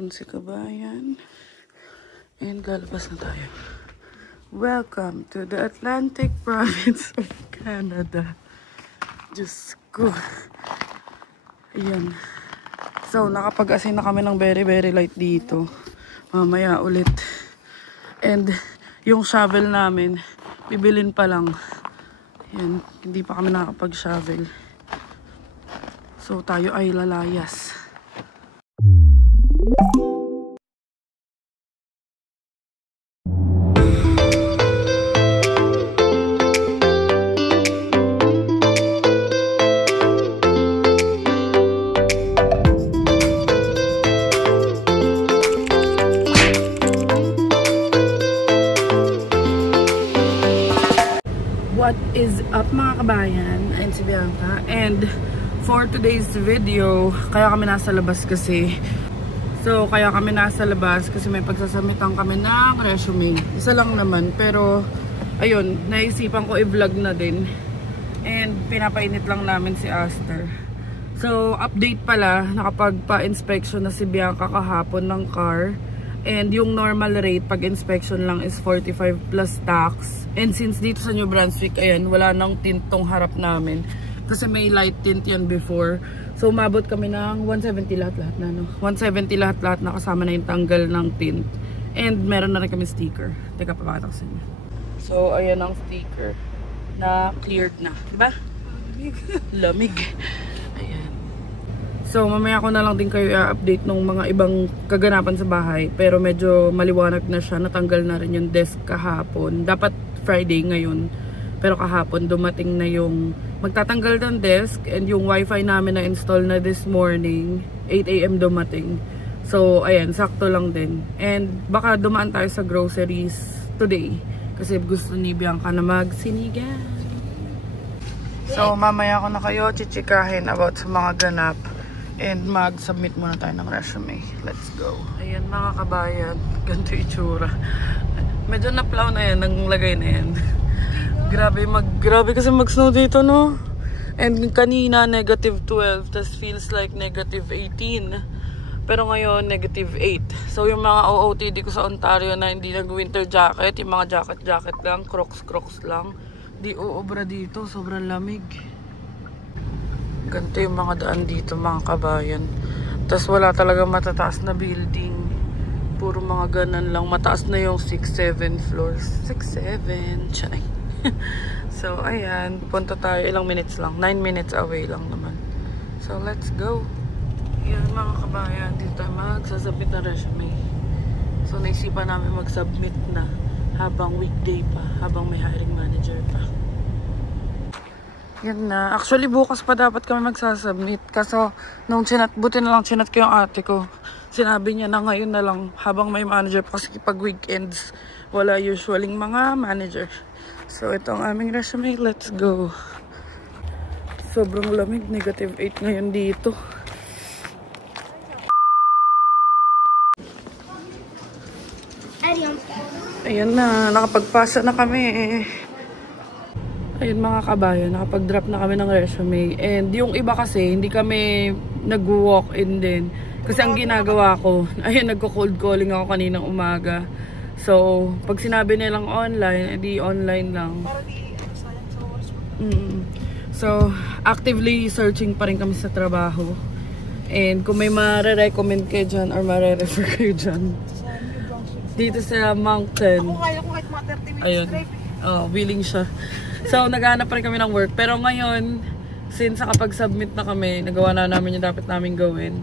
Yan si kabayan. And lalabas na tayo. Welcome to the Atlantic Province of Canada. Diyos ko. Ayan. So, nakapag-asin na kami ng very light dito. Mamaya ulit. And yung shovel namin, bibilin pa lang. Ayan. Hindi pa kami nakapag-shovel. So, tayo ay lalayas. What is up mga kabayan? I'm si Bianca and for today's video, kaya kami nasa labas kasi may pagsasamitan kami ng resume. Isa lang naman pero ayun, naisipan ko i-vlog na din and pinapainit lang namin si Aster. So update pala, nakapagpa-inspection na si Bianca kahapon ng car. And yung normal rate pag inspection lang is 45 plus tax. And since dito sa New Brunswick, ayan, wala nang tint tong harap namin. Kasi may light tint yan before. So umabot kami ng 170 lahat-lahat na, no? 170 lahat-lahat na kasama na yung tanggal ng tint. And meron na rin kami sticker. Teka, papakita ko sa inyo. So ayan ang sticker na cleared na. Diba? Lamig. Ayan. So, mamaya ko na lang din kayo i-update ng mga ibang kaganapan sa bahay. Pero medyo maliwanag na siya. Natanggal na rin yung desk kahapon. Dapat Friday ngayon. Pero kahapon dumating na yung magtatanggal ng desk. And yung wifi namin na install na this morning. 8 AM dumating. So, ayan. Sakto lang din. And baka dumaan tayo sa groceries today. Kasi gusto ni Bianca na magsinigang. So, mamaya ko na kayo chichikahin about sa mga ganap. And mag-submit muna tayo ng resume. Let's go. Ayan mga kabayan. Ganito itsura. Medyo na-plow na yan. Ang lagay na yan. Grabe kasi mag-snow dito, no? And kanina, negative 12. Tas feels like negative 18. Pero ngayon, negative 8. So yung mga OOTD ko sa Ontario na hindi nag-winter jacket, yung mga jacket lang, crocs lang. Di uobra dito. Sobrang lamig. Ganito yung mga daan dito mga kabayan. Tapos wala talaga matataas na building. Puro mga ganan lang. Mataas na yung 6-7 floors. 6-7. Chay. So ayan. Punta tayo. Ilang minutes lang. 9 minutes away lang naman. So let's go. Ayan mga kabayan. Dito tayo magsasubmit na resume. So naisipan namin mag-submit na habang weekday pa. Habang may hiring manager pa. Yan na. Actually, bukas pa dapat kami magsasubmit. Kaso, nung buti na lang chinat ko yung ate ko. Sinabi niya na ngayon na lang habang may manager pa. Kasi pag weekends, wala usualing mga manager. So, ito ang aming resume. Let's go. Sobrang lamig. Negative 8 ngayon dito. Ayan na. Nakapagpasa na kami. Ayun mga kabayan, nakapag-drop na kami ng resume. And yung iba kasi, hindi kami nag-walk-in din. Kasi ang ginagawa ko, ayun, nagko-cold calling ako kaninang umaga. So, pag sinabi nilang online, edi online lang. So, actively searching pa rin kami sa trabaho. And kung may ma-recommend kayo dyan or ma-refer kayo dyan, dito sa Moncton. Ako kaya ko kahit mga 30 minutes drive. Oh, willing siya. So, naghahanap pa rin kami ng work. Pero ngayon, since nakapag-submit na kami, nagawa na namin yung dapat namin gawin,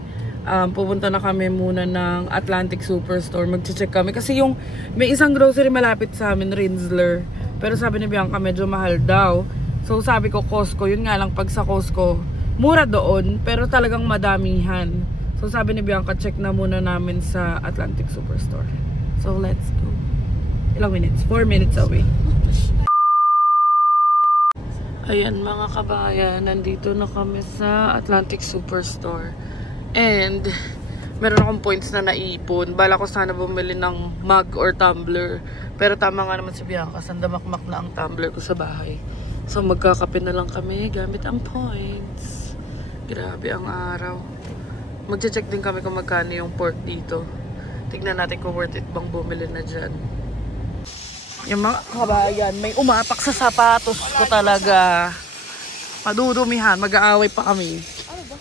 pupunta na kami muna ng Atlantic Superstore. Mag-check kami. Kasi yung may isang grocery malapit sa amin, Rinsler. Pero sabi ni Bianca, medyo mahal daw. So, sabi ko, Costco. Yun nga lang, pag sa Costco, mura doon, pero talagang madamihan. So, sabi ni Bianca, check na muna namin sa Atlantic Superstore. So, let's go. Ilang minutes? 4 minutes away. Ayan mga kabayan, nandito na kami sa Atlantic Superstore. And meron akong points na naipon. Bala ko sana bumili ng mug or tumbler. Pero tama nga naman si Bianca, sandamakmak na ang tumbler ko sa bahay. So magkakape na lang kami gamit ang points. Grabe ang araw. Magche-check din kami kung magkano yung pork dito. Tignan natin kung worth it bang bumili na dyan. Yung mga kabayan, may umapak sa sapatos ko talaga. Madudumihan, mag-aaway pa kami. Ano ba?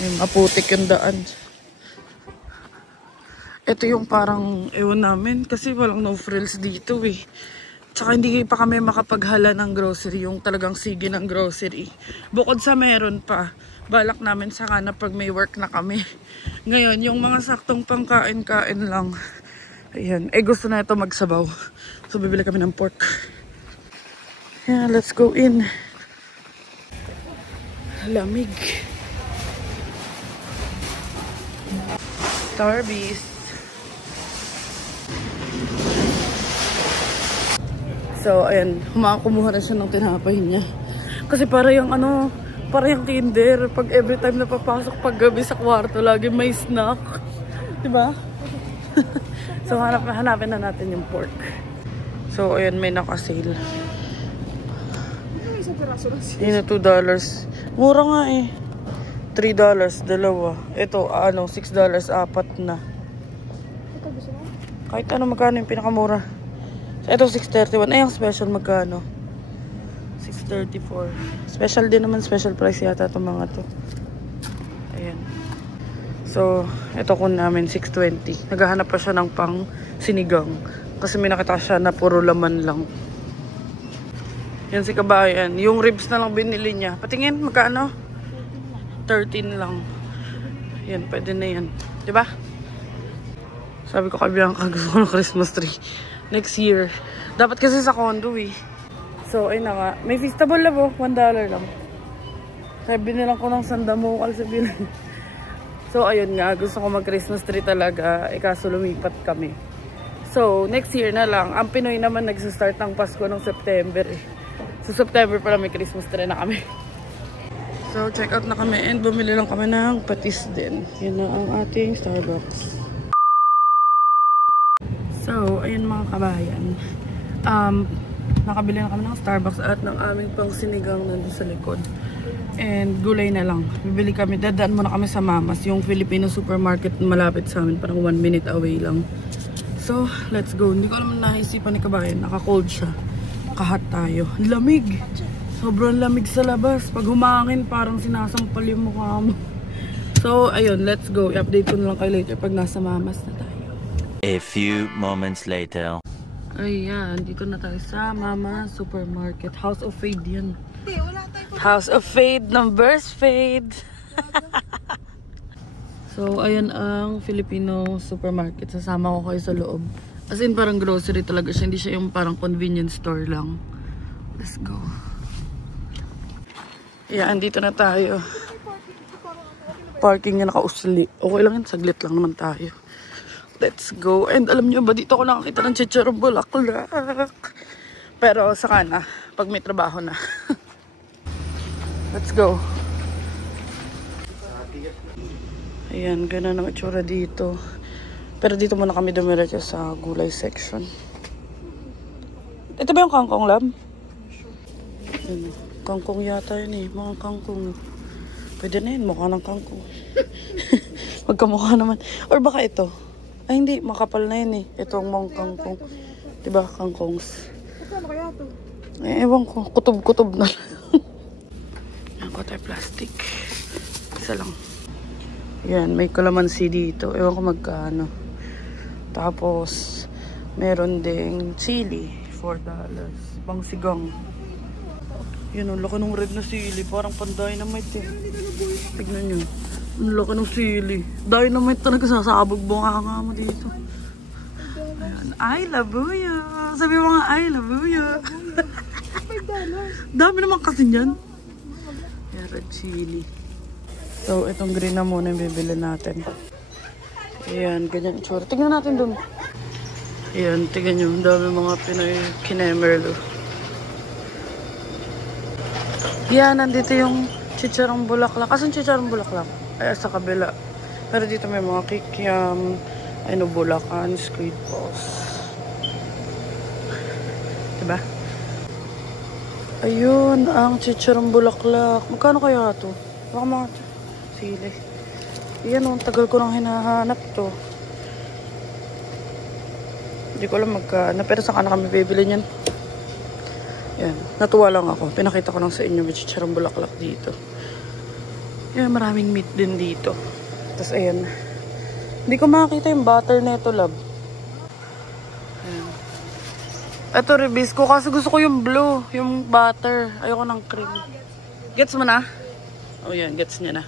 Yung maputik yung daan. Ito yung parang ewan namin kasi walang no frills dito eh. Tsaka hindi pa kami makapaghala ng grocery, yung talagang sige ng grocery. Bukod sa meron pa, balak namin saka na pag may work na kami. Ngayon, yung mga saktong pangkain-kain lang. Ayan, gusto na ito magsabaw. So, bibili kami ng pork. Yeah, let's go in. Lamig. Starbies. So, ayan, kumuha na siya ng tinapay niya. Kasi para yung para yung Tinder, pag every time na papasok pag gabi sa kwarto, lagi may snack. Diba? So, hanapin na natin yung pork. So, ayan, may naka-sale. Isang piraso lang siya. Yun na $2. Mura nga eh. $3, dalawa. Ito, $6, apat na. Ito gusto mo? Kahit magkano yung pinakamura. Ito, $6.31. Ay, ang special magkano? $6.34. Special din naman, special price yata itong mga to. Ayan. So, ito kun namin, $6.20. Naghahanap pa siya ng pang sinigang. Kasi may nakita siya na puro laman lang. Yan si kabayan. Yung ribs na lang binili niya. Patingin, magkano? 13 lang. Yan, pwede na yan. Diba? Sabi ko kay Bianca, gusto ko ng Christmas tree. Next year. Dapat kasi sa condo eh. So, ayun na nga. May feastable na po. $1 lang. Sabi nilang ko ng sandamukal sa bilang. So, ayun nga. Gusto ko mag-Christmas tree talaga. Kaso lumipat kami. So, next year na lang. Ang Pinoy naman nagsistart ng Pasko ng September eh. So, September pala may Christmas tree na kami. So, check out na kami. And bumili lang kami ng patis din. Yun na ang ating Starbucks. So, ayun mga kabayan. Nakabili na kami ng Starbucks at ng aming pang sinigang nandun sa likod. And gulay na lang. Bibili kami. Dadaan muna kami sa Mamas. Yung Filipino supermarket malapit sa amin. Parang 1 minute away lang. So, let's go. Hindi ko alam naisipan ni kabayan. Naka-cold siya. Kahat tayo. Lamig. Sobrang lamig sa labas. Pag humangin, parang sinasampal yung mukha mo. So, ayun. Let's go. I-update ko na lang kayo later pag nasa Mamas na tayo. A few moments later. Ayan, dito na tayo sa Mama Supermarket. House of Fade yan. Hindi, wala tayo. House of Fade, numbers Fade. So, ayan ang Filipino supermarket. Sasama ko kayo sa loob. As in, parang grocery talaga siya. Hindi siya yung parang convenience store lang. Let's go. Ayan, dito na tayo. Parking niya nakausli. Okay lang yun, saglit lang naman tayo. Let's go. And alam niyo ba, dito ako nakakita ng chicharong bulaklak. Pero saka na, pag may trabaho na. Let's go. Ayan, ganun ang itsura dito. Pero dito muna kami dumiretso sa gulay section. Ito ba yung kangkong, lab? Ayan, kangkong yata yun eh. Mga kangkong. Pwede na yun, mukha ng kangkong. Magkamukha naman. Or baka ito. Ay, hindi. Makapal na yun eh. Ito ang mga kangkong. Diba? Kangkongs. Ano kaya ito? Ewan ko. Kutob-kutob na lang. Yan ko tayo plastic. Isa lang. Yan. May kalamansi dito. Ewan ko magkano. Tapos, meron ding chili. $4. Pang sigang. Yan. Ang laki ng red na sili. Parang pan-dynamite eh. Tignan nyo. Ang laki ng sili. Dynamite talaga sasabog bunganga mo dito. Ayan. I love you. Sabi mo nga, I love you. Dami naman kasi yan. Red chili. So, itong green na muna yung bibili natin. Ayan, ganyan itsura. Tingnan natin dun. Ayan, tingnan nyo. Ang dami mga Pinoy kinemerlo. Yan, nandito yung chicharong bulaklak. Asan chicharong bulaklak? Ay, sa kabila. Pero dito may mga kikiam, bulakan, squid balls. Diba? Ayun, ang chicharong bulaklak. Magkano kaya ito? Baka mga sili. Yan o, tagal ko nang hinahanap to. Hindi ko alam magkano, pero saan na kami bibili niyan? Yan, natuwa lang ako. Pinakita ko lang sa inyo, may chicharong bulaklak dito. Yan, maraming meat din dito. Tapos ayan. Hindi ko makakita yung butter na ito, love. Ayan. Ito, release ko kasi gusto ko yung blue, yung butter. Ayoko ng cream. Gets mo na? Oh yan, gets niya na.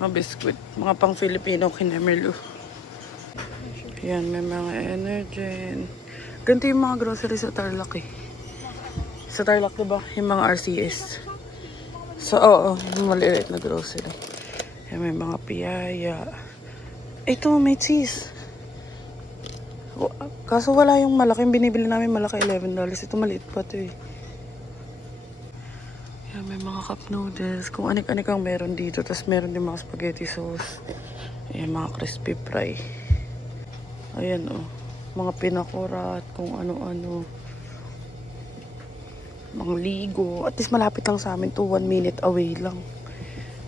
Mga biscuit, mga pang Filipino kinemelu. Yan, may mga Energen. Ganito yung mga grocery sa Tarlac eh. Sa Tarlac, diba? Yung mga RCS. So, oo, yung maliliit na grocery. Yan, may mga piyaya. Ito, may cheese. Kaso wala yung malaki. Binibili namin malaki, $11. Ito maliit pa ito eh. Yan, may mga cup noodles. Kung anik-anik ang meron dito. Tapos meron din mga spaghetti sauce. Yan, mga crispy fry. Ayan oh. Mga pinakurat. Kung ano-ano. Mga ligo. At least malapit lang sa amin to. 1 minute away lang.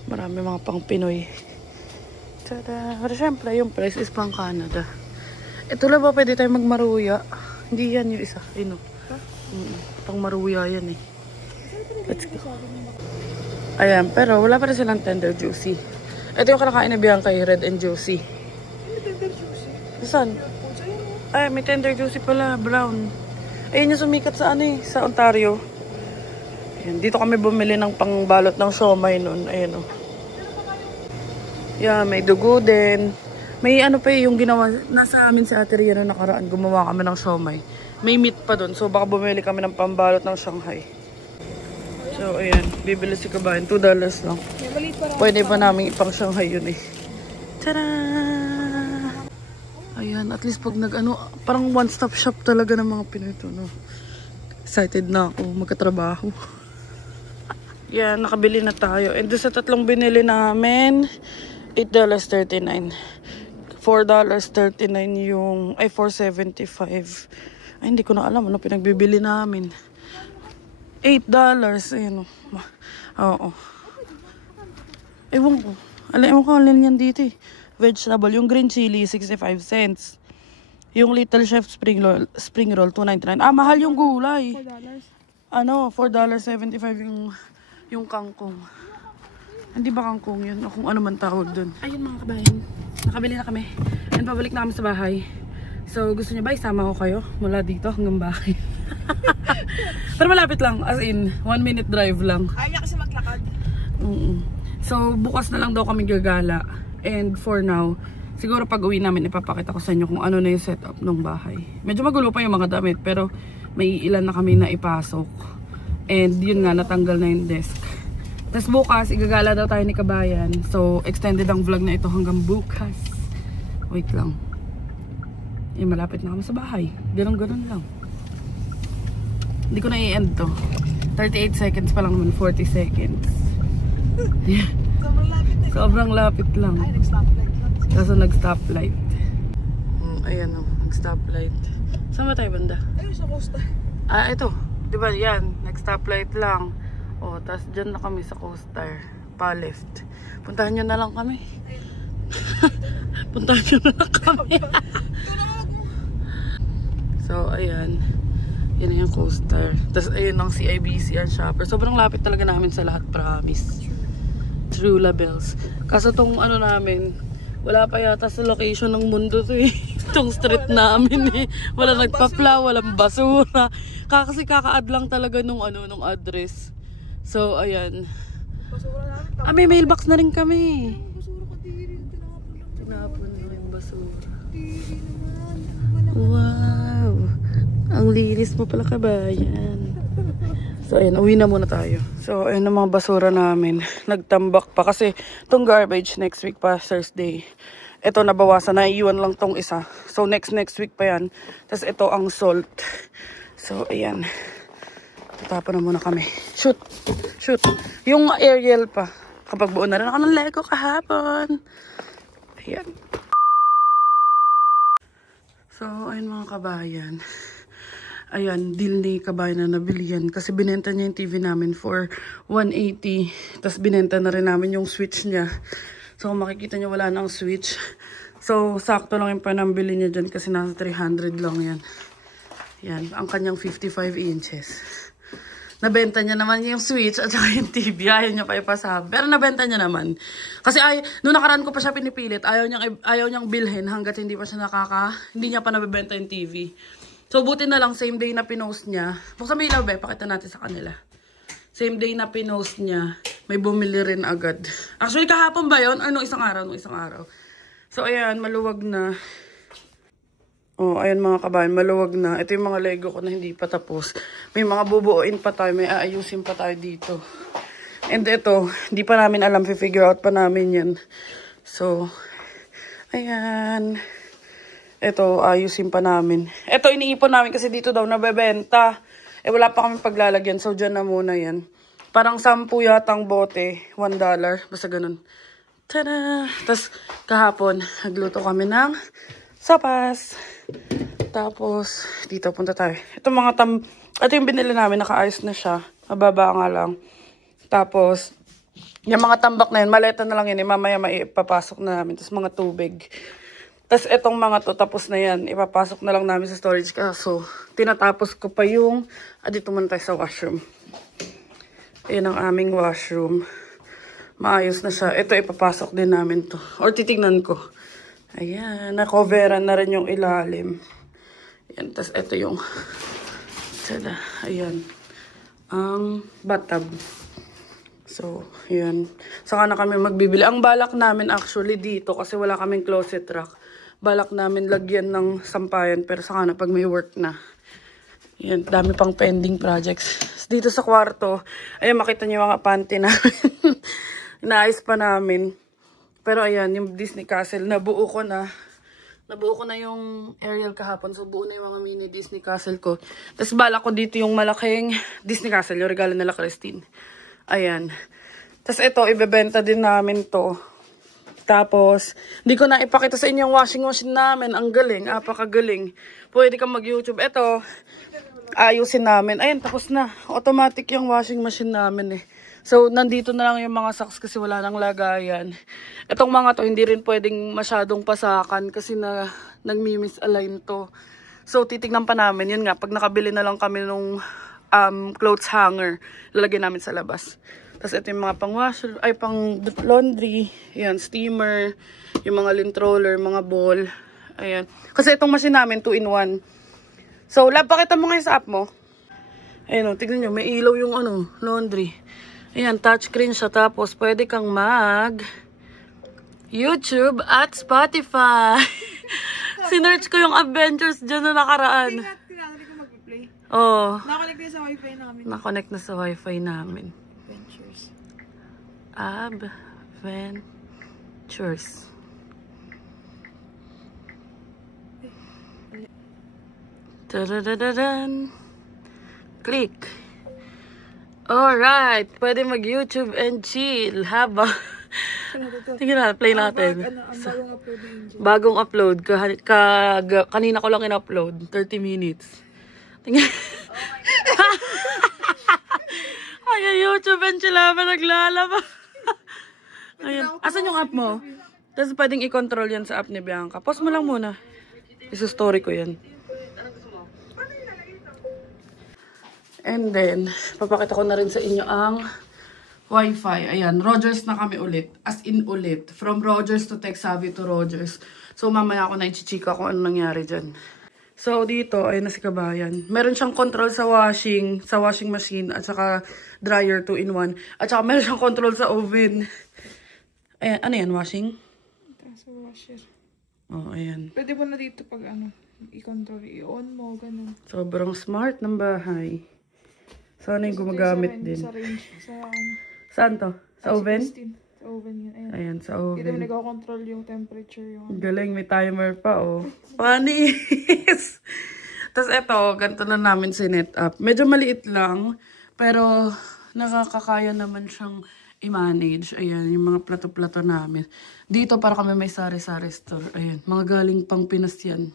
Marami mga pang Pinoy. Tada! Pero syempre, yung price is pang Canada. Ito lang ba pwede tayo magmaruya? Hindi yan yung isa. Ayun o. Pang maruya yan eh. Let's go. Ayan, pero wala pa rin silang tender juicy. Ito yung kinakain na biyang kay Red and Juicy. May tender juicy. Saan? Ay, may tender juicy pala. Brown. Ayun yung sumikat sa ano eh. Sa Ontario. Ayan, dito kami bumili ng pangbalot ng siomay noon. Ayan o. Yeah, may dugo din. May ano pa yung ginawa. Nasa amin si Ate Ria na nakaraan. Gumawa kami ng siomay. May meat pa dun. So baka bumili kami ng pambalot ng Shanghai. So ayan. Bibili si Kabayan. $2 lang. Pwede pa namin ipang Shanghai yun eh. Tada! Ayan. At least pag nag-ano. Parang one-stop shop talaga ng mga Pinoy to. No? Excited na ako magkatrabaho. Yan. Nakabili na tayo. And doon sa tatlong binili namin, $8.39. $4.39 yung, ay $4.75. Ay, hindi ko na alam ano pinagbibili namin. $8. Ayan o. Oo. Ewan ko. Ewan ko alin yan dito eh. Vegetable. Yung green chili, 65 cents. Yung Little Chef spring roll, $2.99. Ah, mahal yung gulay. $4. Ano, $4.75 yung kangkong. Hindi ba kangkong yun? O kung ano man tawag dun. Ayun mga kabayan. Nakabili na kami. And pabalik na kami sa bahay. So gusto niyo ba isama ko kayo mula dito hanggang bahay? Pero malapit lang. As in, 1 minute drive lang. Ayaw niya kasi maglakad. So bukas na lang daw kami gagala. And for now, siguro pag uwi namin ipapakita ko sa inyo kung ano na yung setup ng bahay. Medyo magulo pa yung mga damit. Pero may ilan na kami na ipasok. And yun nga, natanggal na yung desk. Tapos bukas, igagala daw tayo ni Kabayan. So, extended ang vlog na ito hanggang bukas. Wait lang. Eh, malapit na kami sa bahay. Ganun-ganun lang. Hindi ko na i-end to. 38 seconds pa lang naman, 40 seconds. Yeah. Sobrang lapit na. Sobrang lapit lang. Ay, nag-stoplight lang. Kaso nag-stoplight. Ayan o, nag-stoplight. Saan ba tayo banda? Ayun, sa costa. Ah, ito. Diba yan? Nag-stoplight lang. O, tapos dyan na kami sa coaster. Pa-left. Puntahan nyo na lang kami. Puntahan nyo na lang kami. So, ayan. Yan na yung coaster. Tapos, ayun ang CIBC and shopper. Sobrang lapit talaga namin sa lahat, promise. True labels. Kaso tong ano namin, wala pa yata sa location ng mundo to eh. Itong street namin eh. Wala nagpapla, walang basura. Kasi kaka-add lang talaga nung ano, nung address. So, ayan. May mailbox na rin kami. Tinapon na yung basura. Wow! Ang linis mo pala, Kabayan. So, ayan. Uwi na muna tayo. So, ayan ang mga basura namin. Nagtambak pa. Kasi, itong garbage next week pa, Thursday. Ito, nabawasan. Naiiwan lang tong isa. So, next week pa yan. Tapos, ito ang salt. So, ayan. Tatapon na muna kami. Shoot! Shoot! Yung aerial pa. Kapag buo na rin ako ng Lego kahapon. Ayan. So, ayun mga kabayan. Ayan, deal ni kabayan na nabili yan. Kasi binenta niya yung TV namin for 180. Tapos binenta na rin namin yung switch niya. So kung makikita niyo wala nang switch. So sakto lang yung panambili niya dyan kasi nasa 300 lang yan. Yan, ang kanyang 55 inches. Nabenta niya naman yung switch at saka yung TV. Ayaw niya pa ipasabi. Pero nabenta niya naman. Kasi nung nakaraan ko pa siya pinipilit, ayaw niyang bilhin hanggat hindi pa siya hindi niya pa nabibenta yung TV. So buti na lang, same day na pinost niya. Buksan may ilaw, be, pakita natin sa kanila. Same day na pinost niya, may bumili rin agad. Actually, kahapon ba yun? Or nung isang araw? So ayan, maluwag na. Oh, ayan mga kabayan, maluwag na. Ito yung mga Lego ko na hindi pa tapos. May mga bubuuin pa tayo, may aayusin pa tayo dito. And ito, hindi pa namin alam, figure out pa namin yan. So, ayan. Ito, ayusin pa namin. Ito, iniipon namin kasi dito daw nabebenta. Wala pa kami paglalagyan, so dyan na muna yan. Parang 10 yatang bote, $1. Basta ganun. Tada! Tapos, kahapon, nagluto kami ng sopas. Tapos, dito punta tayo. Ito yung binili namin, nakaayos na siya. Mababa nga lang. Tapos, yung mga tambak na yun, maleta na lang yun. Mamaya maipapasok na namin. Tapos mga tubig. Tapos itong mga to, tapos na yan. Ipapasok na lang namin sa storage. So, tinatapos ko pa yung, dito muna tayo sa washroom. Ayan ang aming washroom. Maayos na siya. Ito, ipapasok din namin to. Or titignan ko. Ayan, na-coveran na rin yung ilalim. Ayan, tas ito yung, ayan, ang bathtub. So, ayan. Saka na kami magbibili. Ang balak namin actually dito, kasi wala kaming closet rack. Balak namin lagyan ng sampayan, pero saka na pag may work na. Ayan, dami pang pending projects. Dito sa kwarto, ayan, makita niyo yung mga panty namin. Inaayos pa namin. Pero ayan, yung Disney Castle, nabuo ko na yung aerial kahapon. So, buo na yung mga mini Disney Castle ko. Tapos, bala ko dito yung malaking Disney Castle, yung regalo nila Christine. Ayan. Tapos, ito, ibebenta din namin to. Tapos, hindi ko na ipakita sa inyo yung washing machine namin. Ang galing, apakagaling. Pwede kang mag-YouTube. Ito, ayusin namin. Ayan, tapos na. Automatic yung washing machine namin eh. So, nandito na lang yung mga socks kasi wala nang lagayan. Itong mga to, hindi rin pwedeng masyadong pasakan kasi nagmi-misalign to. So, titignan pa namin. Yun nga, pag nakabili na lang kami nung clothes hanger, lalagyan namin sa labas. Tapos, ito yung mga pang laundry. Ayan, steamer, yung mga lint roller, mga ball. Ayan. Kasi itong machine namin, 2-in-1. So, lab, pakita mo ngayon sa app mo. Ayan o, tignan nyo, may ilaw yung laundry. Ayan, touchscreen siya. Tapos, pwede kang YouTube at Spotify. Sinearch ko yung Adventures dyan na nakaraan. Hindi ko mag-play. Oh. Nakakonect na sa wifi namin. Nakakonect na sa wifi namin. Adventures. Adventures. Tadadadadan. Click. Alright, pwede mag-YouTube and chill habang sige na, play natin. Bagong upload. Kanina ko lang in-upload. 30 minutes. Tingnan. Ay, YouTube and chill habang naglalaba. Ayan. Asan yung app mo? Tapos pwedeng i-control yan sa app ni Bianca. Pause mo lang muna. Isa-story ko yan. And then, papakita ko na rin sa inyo ang Wi-Fi. Ayan, Rogers na kami ulit. As in ulit. From Rogers to TechSavvy to Rogers. So, mamaya ako na i-chika kung ano nangyari dyan. So, dito, ayun na si Kabayan. Meron siyang control sa washing machine, at saka dryer 2-in-1. At saka meron siyang control sa oven. Ayan, ano yan, washing? Sa washer. Oh, ayan. Pwede mo na dito pag i-control, i-on mo, ganun. Sobrang smart ng bahay. Sana yung gumagamit din. Sa range, saan to? Sa oven? Sa oven yun. Ayan. Ayan, sa oven. Dito mo nag-control yung temperature. Galing, may timer pa, oh. Panis! Tapos ito, ganito na namin sinet up. Medyo maliit lang, pero nakakakaya naman siyang i-manage. Ayan, yung mga plato-plato namin. Dito para kami may sari-sari store. Ayan, mga galing pang Pinas yan.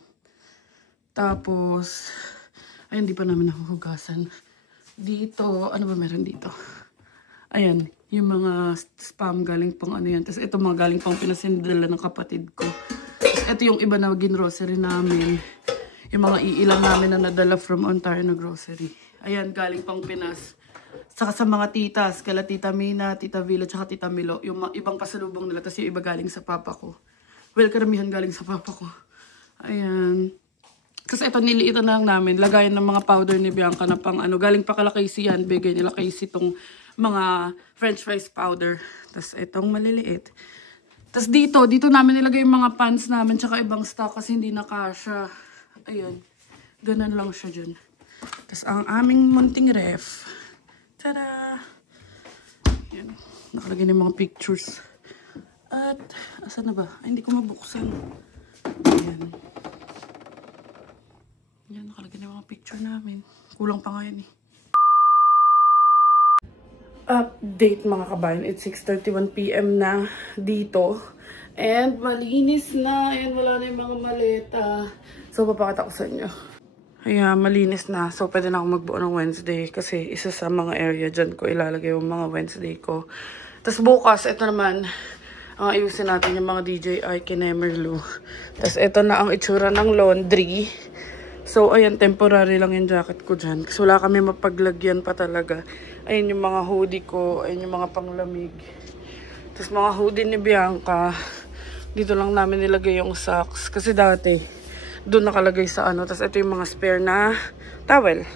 Tapos, Ay, hindi pa namin nahuhugasan. Dito, ano ba meron dito? Ayan, yung mga spam galing pang ano yan. Tapos ito mga galing pang pinasindala ng kapatid ko. Tapos ito yung iba na grocery namin. Yung mga iilang namin na nadala from Ontario na grocery. Ayan, galing pang Pinas. Saka sa mga titas, kala Tita Mina, Tita Vila, tsaka Tita Milo. Yung ibang pasalubong nila. Tapos yung iba galing sa papa ko. Well, karamihan galing sa papa ko. Ayan. Kasi ito, niliitan na lang namin. Lagayan ng mga powder ni Bianca na pang ano. Galing pa kala Casey yan. Bigay nila Casey itong mga french fries powder. Tapos itong maliliit. Tapos dito namin nilagay yung mga pants namin. Tsaka ibang stock kasi hindi na kasha. Ayan. Ganun lang siya dyan. Tapos ang aming munting ref. Tada! Ayan. Nakalagay na yung mga pictures. At, asan na ba? Ay, hindi ko mabuksan. Ayan. Ayan, nakalagay na yung mga picture namin. Kulang pa ngayon eh. Update mga kabayan. It's 6:31 PM na dito. And malinis na. Ayan, wala na yung mga maleta. So, papakita ko sa inyo. Ayan, malinis na. So, pwede na ako magbuo ng Wednesday. Kasi isa sa mga area dyan ko ilalagay yung mga Wednesday ko. Tapos bukas, ito naman, ang ayusin natin yung mga DJI Kinemerlu. Tapos ito na ang itsura ng laundry. So, ayan, temporary lang yung jacket ko dyan. Kasi wala kami mapaglagyan pa talaga. Ayan yung mga hoodie ko. Ayan yung mga panglamig. Tapos mga hoodie ni Bianca. Dito lang namin nilagay yung socks. Kasi dati, doon nakalagay sa ano. Tapos ito yung mga spare na towel.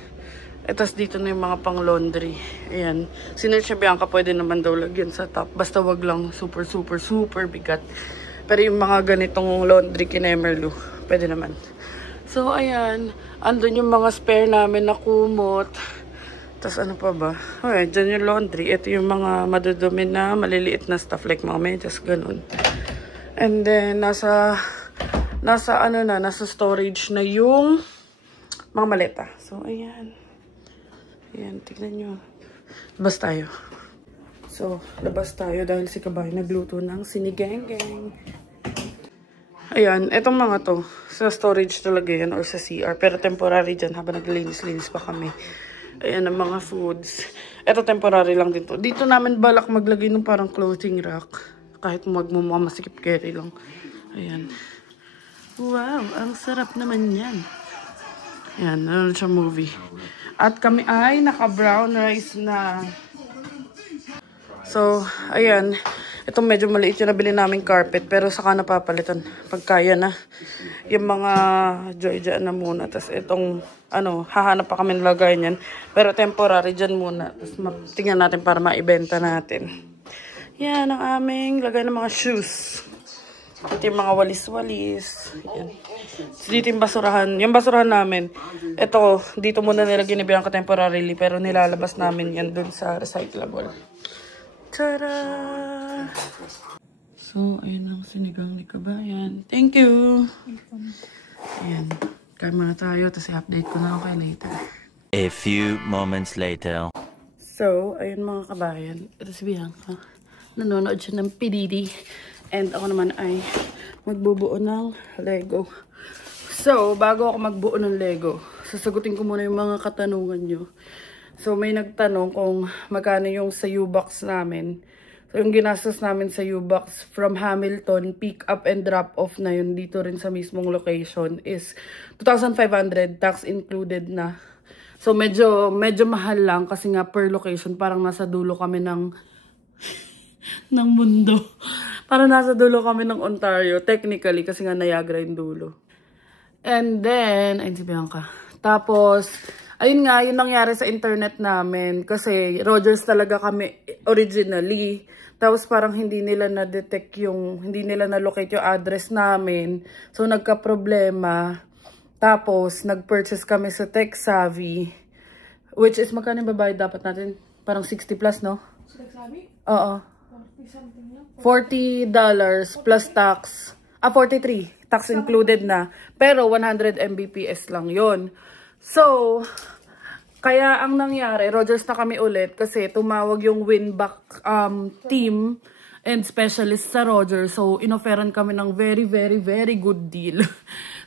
Tapos dito na yung mga pang laundry. Ayan. Sinerch ni Bianca, pwede naman daw lagyan sa top. Basta wag lang super bigat. Pero yung mga ganitong laundry Kinemerlu, pwede naman. So, ayan. Andun yung mga spare namin na kumot. Tapos ano pa ba? Okay, dyan yung laundry. Ito yung mga madudumi na maliliit na stuff like mga medyas, ganun. And then, nasa storage na yung mga maleta. So, ayan. Ayan, tignan nyo. Labas tayo. So, labas tayo dahil si Kabay nagluto ng sinigang-gang. Ayan, etong mga to, sa storage talaga yan or sa CR. Pero temporary dyan habang naglinis-linis pa kami. Ayan ang mga foods. Eto temporary lang dito. Dito namin balak maglagay ng parang clothing rack. Kahit magmumukha masikip carry lang. Ayan. Wow, ang sarap naman yan. Ayan, nanonood siya movie. At kami ay naka-brown rice na. So, ayan. Itong medyo maliit yung nabili namin carpet. Pero saka napapalitan. Pagkaya na. Yung mga joy dyan na muna. Tapos itong, hahanap pa kami nilagay niyan. Pero temporary dyan muna. Tapos tingnan natin para maibenta natin. Yan ang aming lagay ng mga shoes. Ito yung mga walis-walis. Yan. So, dito yung basurahan. Yung basurahan namin. Ito, dito muna nilagay ni Bianca temporarily. Pero nilalabas namin yan dun sa recyclable. Tada! So, ayun ang sinigang ni Kabayan. Thank you! Ayan. Kain muna tayo. Tapos i-update ko na ako kayo later. A few moments later. So, ayun mga kabayan. Ito si Bianca. Nanonood siya ng PDD. And ako naman ay magbubuo ng Lego. So, bago ako magbuo ng Lego, sasagutin ko muna yung mga katanungan nyo. So, may nagtanong kung magkano yung sa U-Box namin. So, yung ginastos namin sa U-Box from Hamilton, pick up and drop off na yun dito rin sa mismong location is 2,500, tax included na. So, medyo mahal lang kasi nga per location parang nasa dulo kami ng mundo. Parang nasa dulo kami ng Ontario. Technically, kasi nga Niagara yung dulo. And then, ayun si Bianca. Tapos, ayun nga, yun nangyari sa internet namin. Kasi Rogers talaga kami originally. Tapos parang hindi nila na-detect hindi nila na-locate yung address namin. So, nagka-problema. Tapos, nag-purchase kami sa Tech Savvy. Which is, magkano yung babayad dapat natin? Parang 60 plus, no? Tech Savvy? Oo. 40 something lang. $40 plus tax. 43. Tax included na. Pero 100 Mbps lang yon. So, kaya ang nangyari, Rogers na kami ulit kasi tumawag yung Winback team and specialist sa Rogers. So, inoferan kami ng very good deal.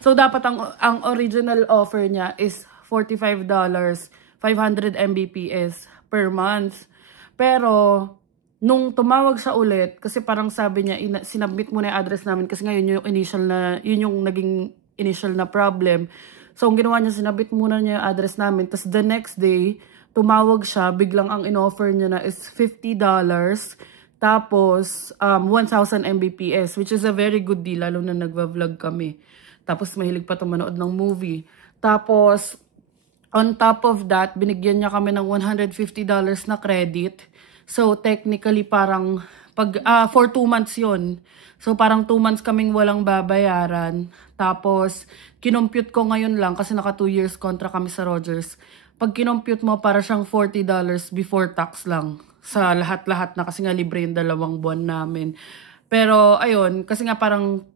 So, dapat ang original offer niya is $45, 500 Mbps per month. Pero, nung tumawag siya ulit, kasi parang sabi niya, sinubmit mo na yung address namin kasi ngayon yun yung naging initial na problem. So, ang ginawa niya, sinubmit muna niya yung address namin. Tapos, the next day, tumawag siya, biglang ang in-offer niya na is $50. Tapos, 1,000 Mbps, which is a very good deal, lalo na nagva-vlog kami. Tapos, mahilig pa ito manood ng movie. Tapos, on top of that, binigyan niya kami ng $150 na credit. So, technically, parang, for 2 months yun. So, parang 2 months kaming walang babayaran. Tapos, kinompute ko ngayon lang, kasi naka 2 years contract kami sa Rogers. Pag kinompute mo, para siyang $40 before tax lang. Sa lahat-lahat na, kasi nga libre yung 2 buwan namin. Pero, ayun, kasi nga parang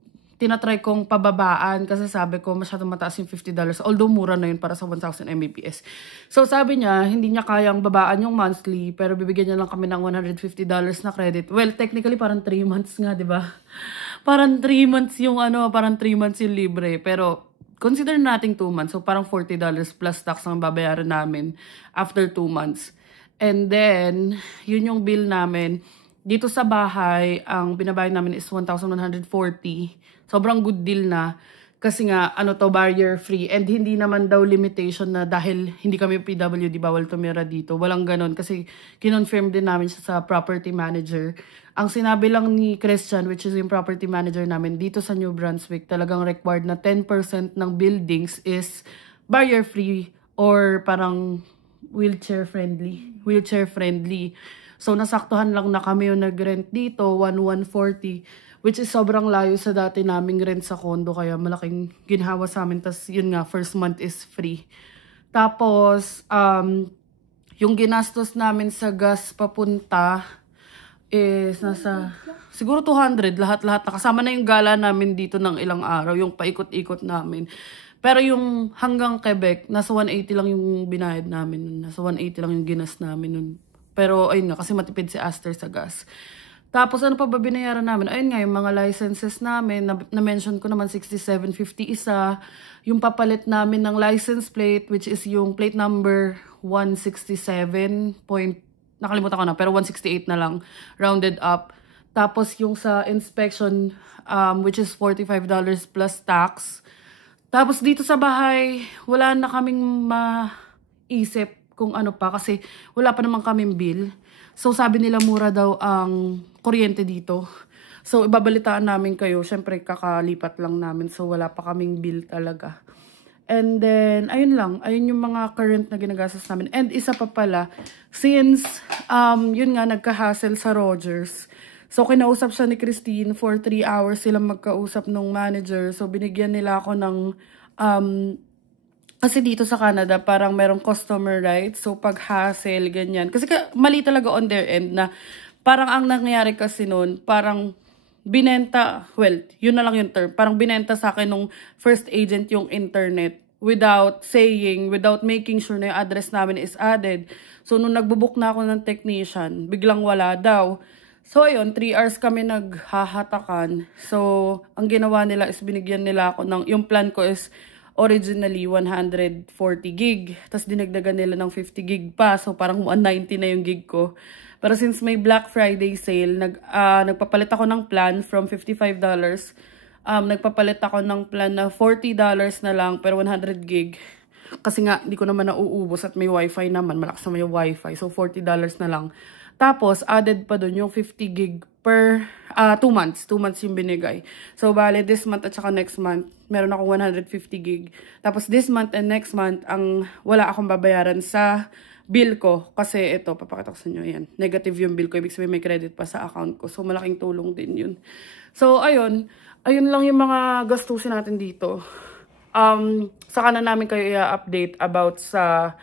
tinatry kong pababaan kasi sabi ko masyadong mataas yung $50. Although mura na yun para sa 1,000 Mbps. So, sabi niya, hindi niya kayang babaan yung monthly, pero bibigyan niya lang kami ng $150 na credit. Well, technically, parang 3 months nga, di ba? Parang 3 months yung parang 3 months yung libre. Pero, consider nating 2 months. So, parang $40 plus tax ang babayaran namin after 2 months. And then, yun yung bill namin. Dito sa bahay, ang binabayad namin is $1,140. Sobrang good deal na. Kasi nga, barrier free. And hindi naman daw limitation na dahil hindi kami PWD, bawal tumira dito. Walang ganon. Kasi kinonfirm din namin siya sa property manager. Ang sinabi lang ni Christian, which is yung property manager namin, dito sa New Brunswick, talagang required na 10% ng buildings is barrier free or parang wheelchair friendly. So, nasaktuhan lang na kami yung nag-rent dito, $1,140, which is sobrang layo sa dati naming rent sa condo, kaya malaking ginhawa sa amin. Tapos, yun nga, first month is free. Tapos, yung ginastos namin sa gas papunta is nasa, siguro 200, lahat-lahat. Nakasama na yung gala namin dito ng ilang araw, yung paikot-ikot namin. Pero yung hanggang Quebec, nasa 180 lang yung binayad namin nun. Nasa 180 lang yung ginas namin nun. Pero ayun nga, kasi matipid si Aster sa gas. Tapos ano pa ba binayaran namin? Ayun nga, yung mga licenses namin, na-mention ko naman $67.50 isa. Yung papalit namin ng license plate, which is yung plate number 167 nakalimutan ko na, pero 168 na lang, rounded up. Tapos yung sa inspection, which is $45 plus tax. Tapos dito sa bahay, wala na kaming maisip kung ano pa kasi wala pa naman kaming bill. So sabi nila mura daw ang kuryente dito. So ibabalitaan namin kayo. Syempre kakalipat lang namin so wala pa kaming bill talaga. And then ayun lang, ayun yung mga current na ginagastos namin. And isa pa pala, since yun nga nagka-hassle sa Rogers. So, kinausap siya ni Christine for 3 hours silang magkausap ng manager. So, binigyan nila ako ng, kasi dito sa Canada, parang merong customer rights. So, pag hassle, ganyan. Kasi mali talaga on their end na parang ang nangyayari kasi noon, parang binenta, well, yun na lang yung term. Parang binenta sa akin nung first agent yung internet without saying, without making sure na yung address namin is added. So, nung nagbubook na ako ng technician, biglang wala daw. So, ayun, 3 hours kami naghahatakan. So, ang ginawa nila is binigyan nila ako ng, yung plan ko is originally 140 gig. Tapos dinagdagan nila ng 50 gig pa. So, parang 190 na yung gig ko. Pero since may Black Friday sale, nagpapalit ako ng plan from $55. Nagpapalit ako ng plan na $40 na lang pero 100 gig. Kasi nga, hindi ko naman nauubos at may wifi naman. Malakas naman yung wifi. So, $40 na lang. Tapos, added pa dun yung 50 gig per 2 months. 2 months yung binigay. So, bale, this month at saka next month, meron akong 150 gig. Tapos, this month and next month, ang wala akong babayaran sa bill ko. Kasi ito, papakita ko sa inyo, yan. Negative yung bill ko. Ibig sabihin may credit pa sa account ko. So, malaking tulong din yun. So, ayun. Ayun lang yung mga gastusin natin dito. Saka na namin kayo i-update about sa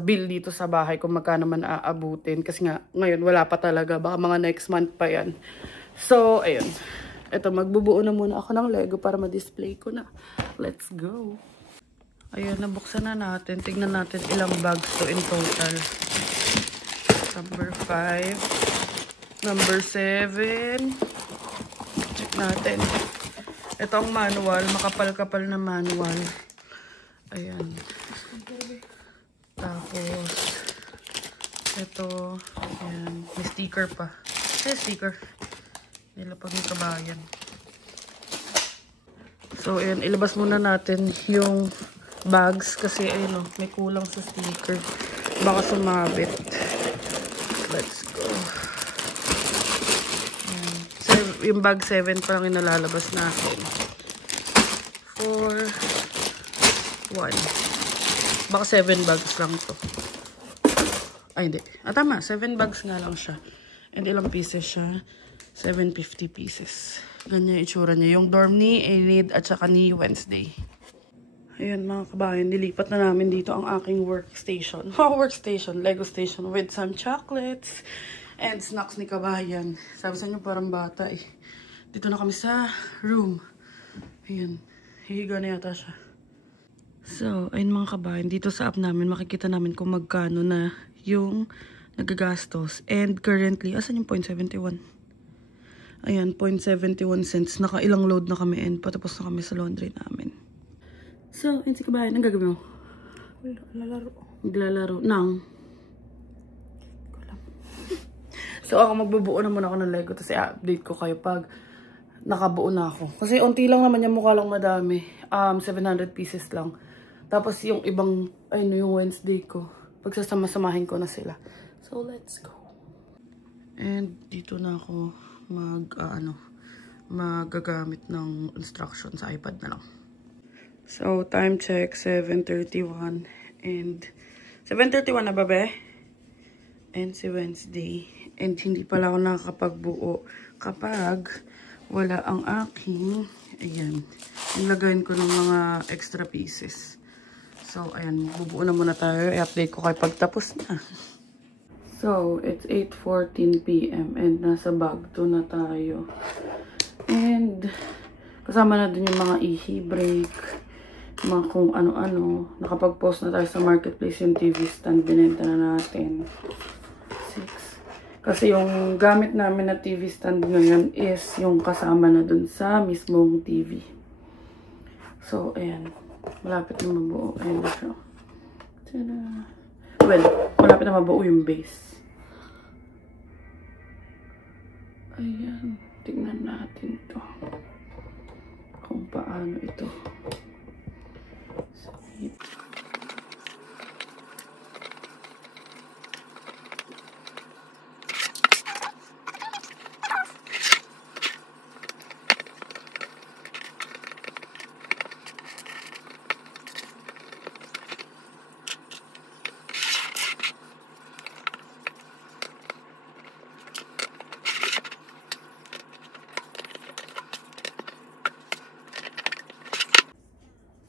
bill dito sa bahay kung magkano man aabutin. Kasi nga, ngayon wala pa talaga. Baka mga next month pa yan. So, ayun. Ito, magbubuo na muna ako ng Lego para ma-display ko na. Let's go. Ayun, nabuksan na natin. Tignan natin ilang bags to in total. Number 5. Number 7. Check natin. Ito ang manual. Makapal-kapal na manual. Ayan. Tapos, ito, ayan, may sticker pa. May sticker. Nilapag ng kabayan. So, ayan, ilabas muna natin yung bags kasi, ayun, may kulang sa sticker. Baka sumabit. Let's go. Ayan. So, yung bag 7 pa lang inalalabas natin. 4, 1. Baka 7 bags lang to. Ay, hindi. Tama. 7 bags nga lang siya. And ilang pieces siya? 750 pieces. Ganyan yung itsura niya. Yung dorm ni Enid at saka ni Wednesday. Ayan mga kabayan, nilipat na namin dito ang aking workstation. Workstation, Lego station with some chocolates and snacks ni kabayan. Sabi sa inyo parang bata eh. Dito na kami sa room. Ayan, hihiga na yata siya. So, ayun mga kabayan, dito sa app namin, makikita namin kung magkano na yung nagagastos. And currently, asan yung 0.71? Ayan, 0.71 cents. Nakailang load na kami and patapos na kami sa laundry namin. So, ayun si kabayan, ang gagawin mo? Lalaro. Maglalaro ng? So, ako magbubuo na muna ako ng Lego tapos i-update ko kayo pag nakabuo na ako. Kasi unti lang naman yung mukha lang madami. 700 pieces lang. Tapos yung ibang, ayun yung Wednesday ko. Pagsasama-samahin ko na sila. So, let's go. And dito na ako magagamit ng instruction sa iPad na lang. So, time check, 7:31. And, 7:31 na ba, be? And si Wednesday. And hindi pala ako nakakapagbuo kapag wala ang aking, ayan, nilagayin ko ng mga extra pieces. So, ayan, bubuo na muna tayo. I-update ko kayo pagtapos na. So, it's 8:14 PM and nasa bag 2 na tayo. And, kasama na din yung mga ihi break, mga kung ano-ano. Nakapag-post na tayo sa marketplace yung TV stand, binenta na natin. 6. Kasi yung gamit namin na TV stand ngayon is yung kasama na dun sa mismong TV. So, ayan. Malapit na mabuo. Ayan na siya. Tada! Well, malapit na mabuo yung base. Ayan. Tingnan natin to. Kung paano ito.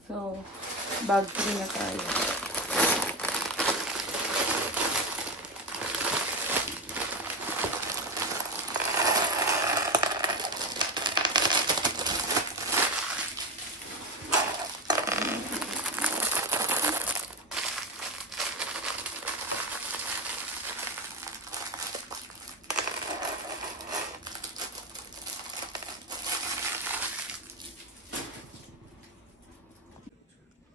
So, bag 3 na tayo.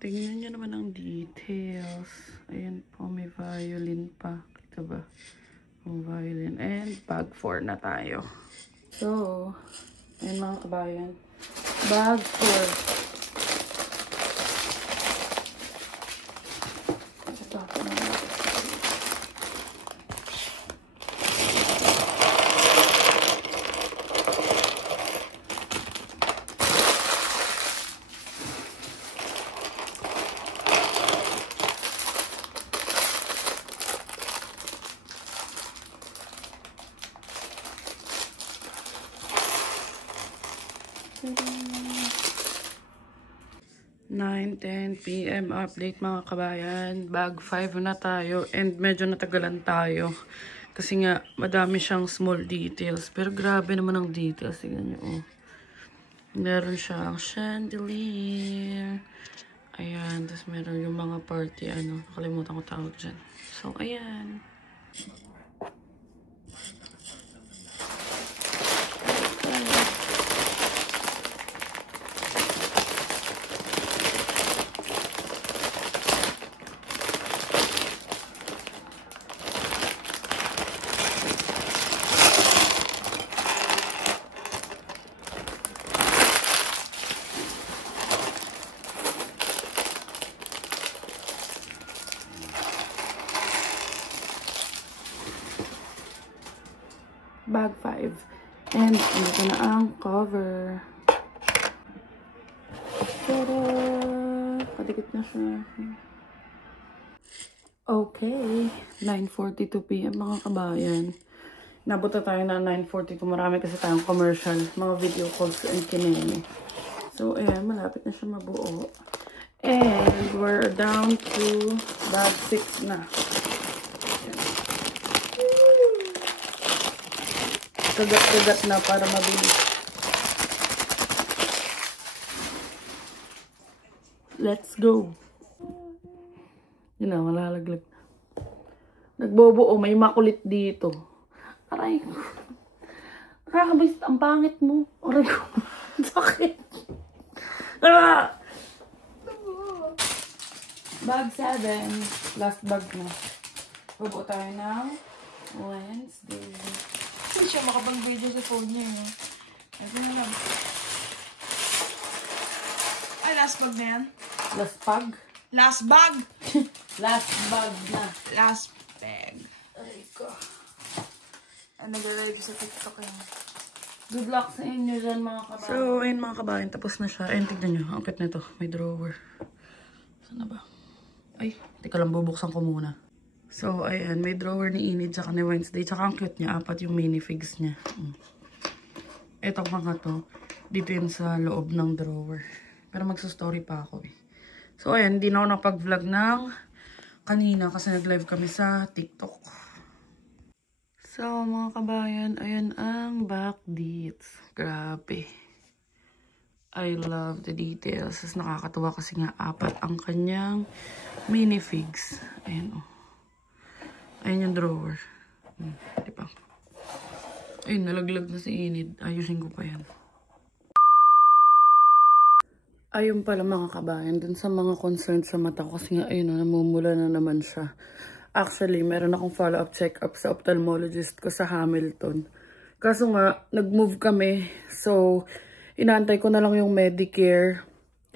Tingnan nyo naman ang details. Ayan po, may violin pa. Kita ba? Ang violin. And bag 4 na tayo. So, ayan mga kabayan. Bag 4. Nine, 10 PM update mga kabayan. Bag 5 na tayo and medyo natagalan tayo. Kasi nga madami siyang small details. Pero grabe naman ang details. Tingnan nyo. Oh. Meron siyang chandelier. Ayan. Tapos meron yung mga party. Nakalimutan ko tawag dyan. So ayan. bag 5. And ito na ang cover. Tada! Kadikit na siya. Okay. 9:42 PM mga kabayan. Nabot na tayo na 9:42. Marami kasi tayong commercial. Mga video calls and kineme. So, ayan. Malapit na siya mabuo. And we're down to bag 6 na. Kagat-kagat na para mabilis. Let's go. Yun na, malalaglag. Nagbobuo, may makulit dito. Aray ko. Nakakabis, ang pangit mo. Aray ko. Sakit. Ah! Bag 7. Last bag na. Bubuo tayo ng Wednesday. Hindi siya makapag-video sa phone niya yun. Ito na lang. Ay, last bag na yan. Last bag? Last bag! Last bag na. Last bag. Aray ko. Nag-ready sa TikTok yun. Good luck sa inyo dyan mga kabayan. So, ayun mga kabayan. Tapos na siya. Ayun, tignan nyo. Ang cute na ito. May drawer. Saan na ba? Ay, teka lang. Bubuksan ko muna. So, ayan. May drawer ni Enid tsaka ni Wednesday. Tsaka ang cute niya. 4 yung minifigs niya. Etong mga to. Dito yun sa loob ng drawer. Pero magsa-story pa ako eh. So, ayan. Hindi na ako napag-vlog ng kanina kasi nag-live kami sa TikTok. So, mga kabayan, ayan ang back deets. Grabe. I love the details. Tapos nakakatuwa kasi nga 4 ang kanyang minifigs. Ayan, oh. Ayan yung drawer. Diba? Ayun, nalaglag na si Enid. Ayusin ko pa yan. Ayun pala mga kabayan, dun sa mga concerns sa mata ko. Kasi nga, ayun, namumula na naman siya. Actually, meron akong follow-up check-up sa ophthalmologist ko sa Hamilton. Kaso nga, nag-move kami. So, inaantay ko na lang yung Medicare.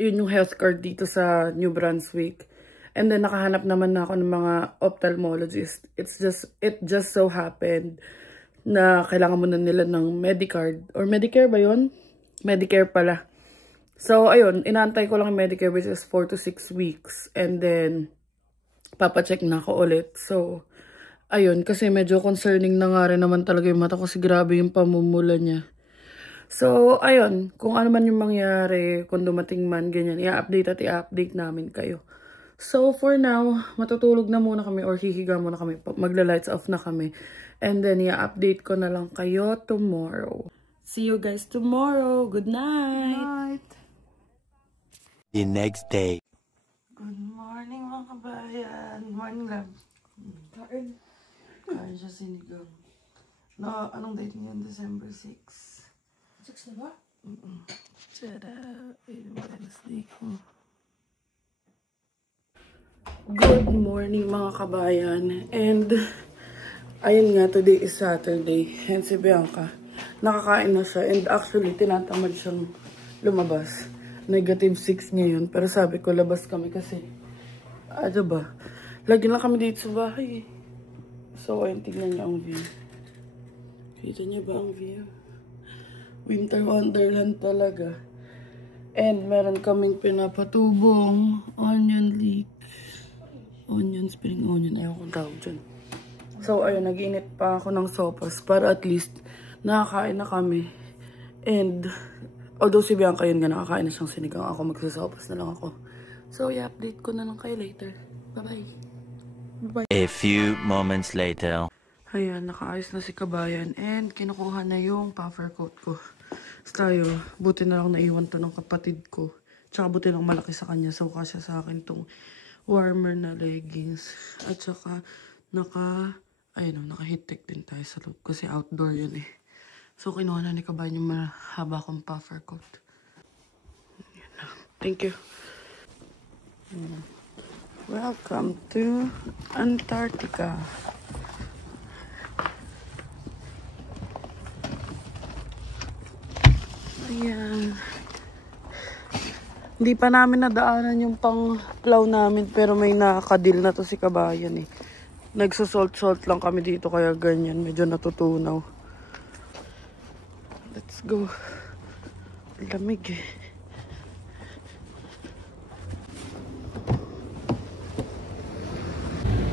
Yun yung health card dito sa New Brunswick. And then, nakahanap naman na ako ng mga ophthalmologist. It just so happened na kailangan mo na nila ng Medicard. Or Medicare ba yun? Medicare pala. So, ayun, inaantay ko lang yung Medicare which is 4 to 6 weeks. And then, papacheck na ako ulit. So, ayun, kasi medyo concerning na nga rin naman talaga yung mata kasi grabe yung pamumula niya. So, ayun, kung ano man yung mangyari, kung dumating man, ganyan, i-update at i-update namin kayo. So, for now, matutulog na muna kami or hihiga muna kami. Magla-lights off na kami. And then, i-update ko na lang kayo tomorrow. See you guys tomorrow. Good night. Night. The next day. Good morning mga kabayan. Morning love. Kain. Kain siya sinigang. No, anong date niyan? December 6. 6 na ba? Tada! Wednesday ko. Good morning mga kabayan. And, ayun nga, today is Saturday. And si Bianca, nakakain na siya. And actually, tinatamad siyang lumabas. -6 ngayon. Pero sabi ko, labas kami kasi, ano ba? Lagi lang kami dito sa bahay. So, ayun, tignan niyo ang view. Kita niyo ba ang view? Winter wonderland talaga. And meron kaming pinapatubong onion leek. Onion, spring onion. Ayaw kong tawag dyan. So, ayun, nag-init pa ako ng sopas para at least nakakain na kami. And, although si Bianca yun nga, nakakain na siyang sinigang. Ako magsasopas na lang ako. So, i-update ko na lang kayo later. Bye-bye. Bye-bye. A few moments later. Ayan, nakaayos na si Kabayan. And, kinukuha na yung puffer coat ko. So, tayo, buti na lang naiwan to ng kapatid ko. Tsaka buti lang malaki sa kanya. So, kasya sa akin tong warmer na leggings. At saka, naka-heat tech din tayo sa loob. Kasi outdoor yun eh. So, kinuha na ni Kabayan yung mahaba kong puffer coat. Thank you. Welcome to Antarctica. Ayan. Hindi pa namin nadaanan yung pang-plow namin pero may nakakadil na to si Kabayan eh. Nagsusalt-salt lang kami dito kaya ganyan. Medyo natutunaw. Let's go. Lamig eh.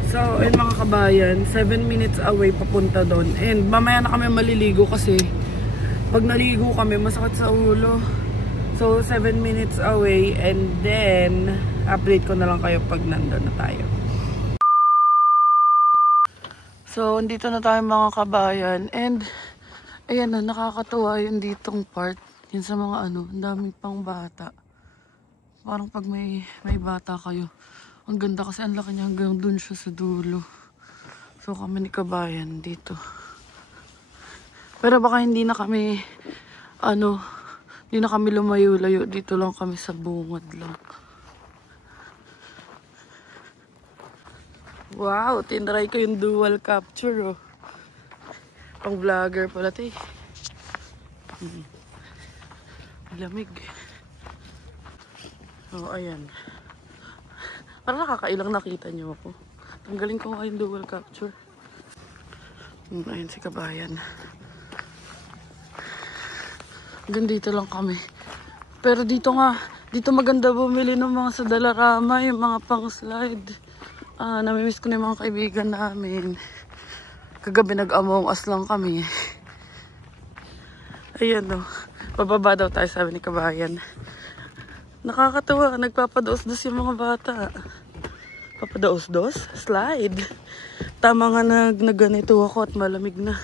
So, ayun mga kabayan, 7 minutes away papunta doon. And mamaya na kami maliligo kasi pag naligo kami, masakit sa ulo. So, 7 minutes away and then update ko na lang kayo pag nandun na tayo. So, andito na tayo mga kabayan and ayan na, nakakatuwa yung ditong part. Yun sa mga ano, ang daming pang bata. Parang pag may bata kayo, ang ganda kasi ang laki niya hanggang dun siya sa dulo. So kami ni kabayan dito. Pero baka hindi na kami, hindi na kami lumayo-layo. Dito lang kami sa bungad lang. Wow, tinry ko yung dual capture oh. Pang vlogger pala ito eh. Lamig. Oh, ayan. Parang nakakailang nakita niyo ako. Tanggalin ko nga yung dual capture. Ayun si kabayan. Hanggang dito lang kami. Pero dito nga, dito maganda bumili ng mga sa Dalarama, yung mga pang slide. Namimiss ko na yung mga kaibigan namin. Kagabi nag-Among Us lang kami. Ayan o. Pababa daw tayo, sabi ni kabayan. Nakakatuwa, nagpapadaos-dos yung mga bata. Papadaos-dos? Slide. Tama nga nagganito ako at malamig na.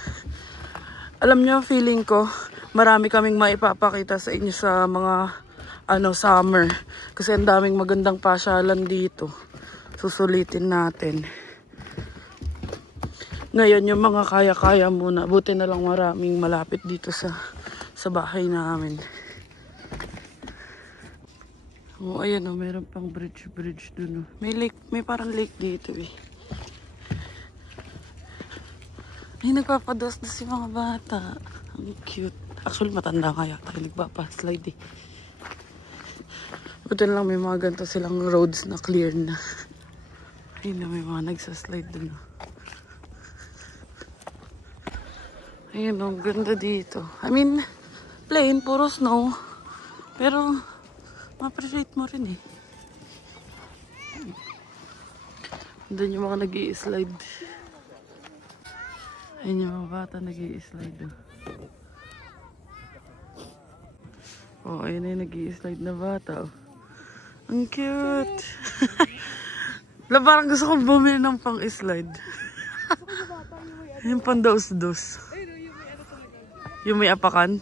Alam nyo, feeling ko, marami kaming maipapakita sa inyo sa mga summer. Kasi ang daming magandang pasyalan dito. Susulitin natin. Ngayon, yung mga kaya-kaya muna. Buti na lang maraming malapit dito sa bahay namin. Oh, ayan oh, meron pang bridge dun oh. May parang lake dito eh. Ay, nagpapados-dos yung mga bata. Ang cute. Actually, matanda kaya tayo nagpapaslide eh. Buti lang may mga ganito silang roads na clear na. Ayun na, may mga nagsaslide dun oh. Ayun oh, ganda dito. I mean, plain, puro snow. Pero ma-appreciate mo rin eh. Doon yung mga nag-i-slide. Ayun yung mga bata nag-i-slide. Oh, ayun na yung nag-i-slide na bata. Oh. Ang cute! Parang gusto kong bumili ng pang-slide. Yung pandaos-dos. Yung may apakan.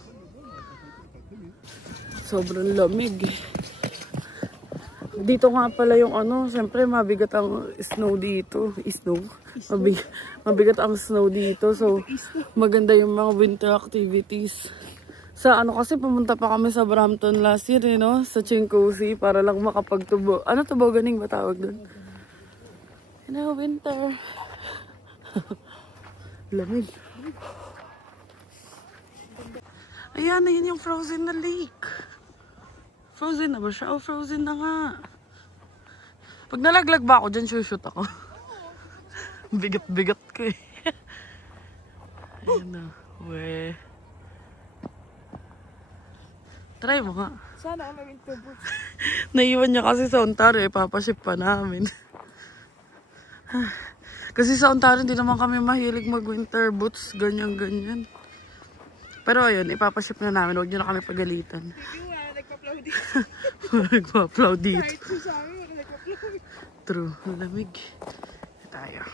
Sobrang lamig. Dito nga pala yung siyempre mabigat ang snow dito. Mabigat ang snow dito. So, maganda yung mga winter activities. Sa kasi pumunta pa kami sa Brampton last year, no? Sa Chincosi para lang makapagtubo. Tuboganing ba tawag doon? Winter. Lamig. Ayan, yun yung frozen na lake. Frozen na ba siya? Oh, frozen na nga. Pag nalaglag ba ako dyan, shoot ako. Bigat-bigat ko eh. Ayan na. We. Try mo nga. Sana ang winter boots. Naiwan niya kasi sa Ontario, ipapaship pa namin. Kasi sa Ontario, hindi naman kami mahilig mag-winter boots. Ganyan-ganyan. Pero ayun, ipapaship na namin. Huwag nyo na kami pagalitan. Nagpa-plow dito. True, malamig. Tayo.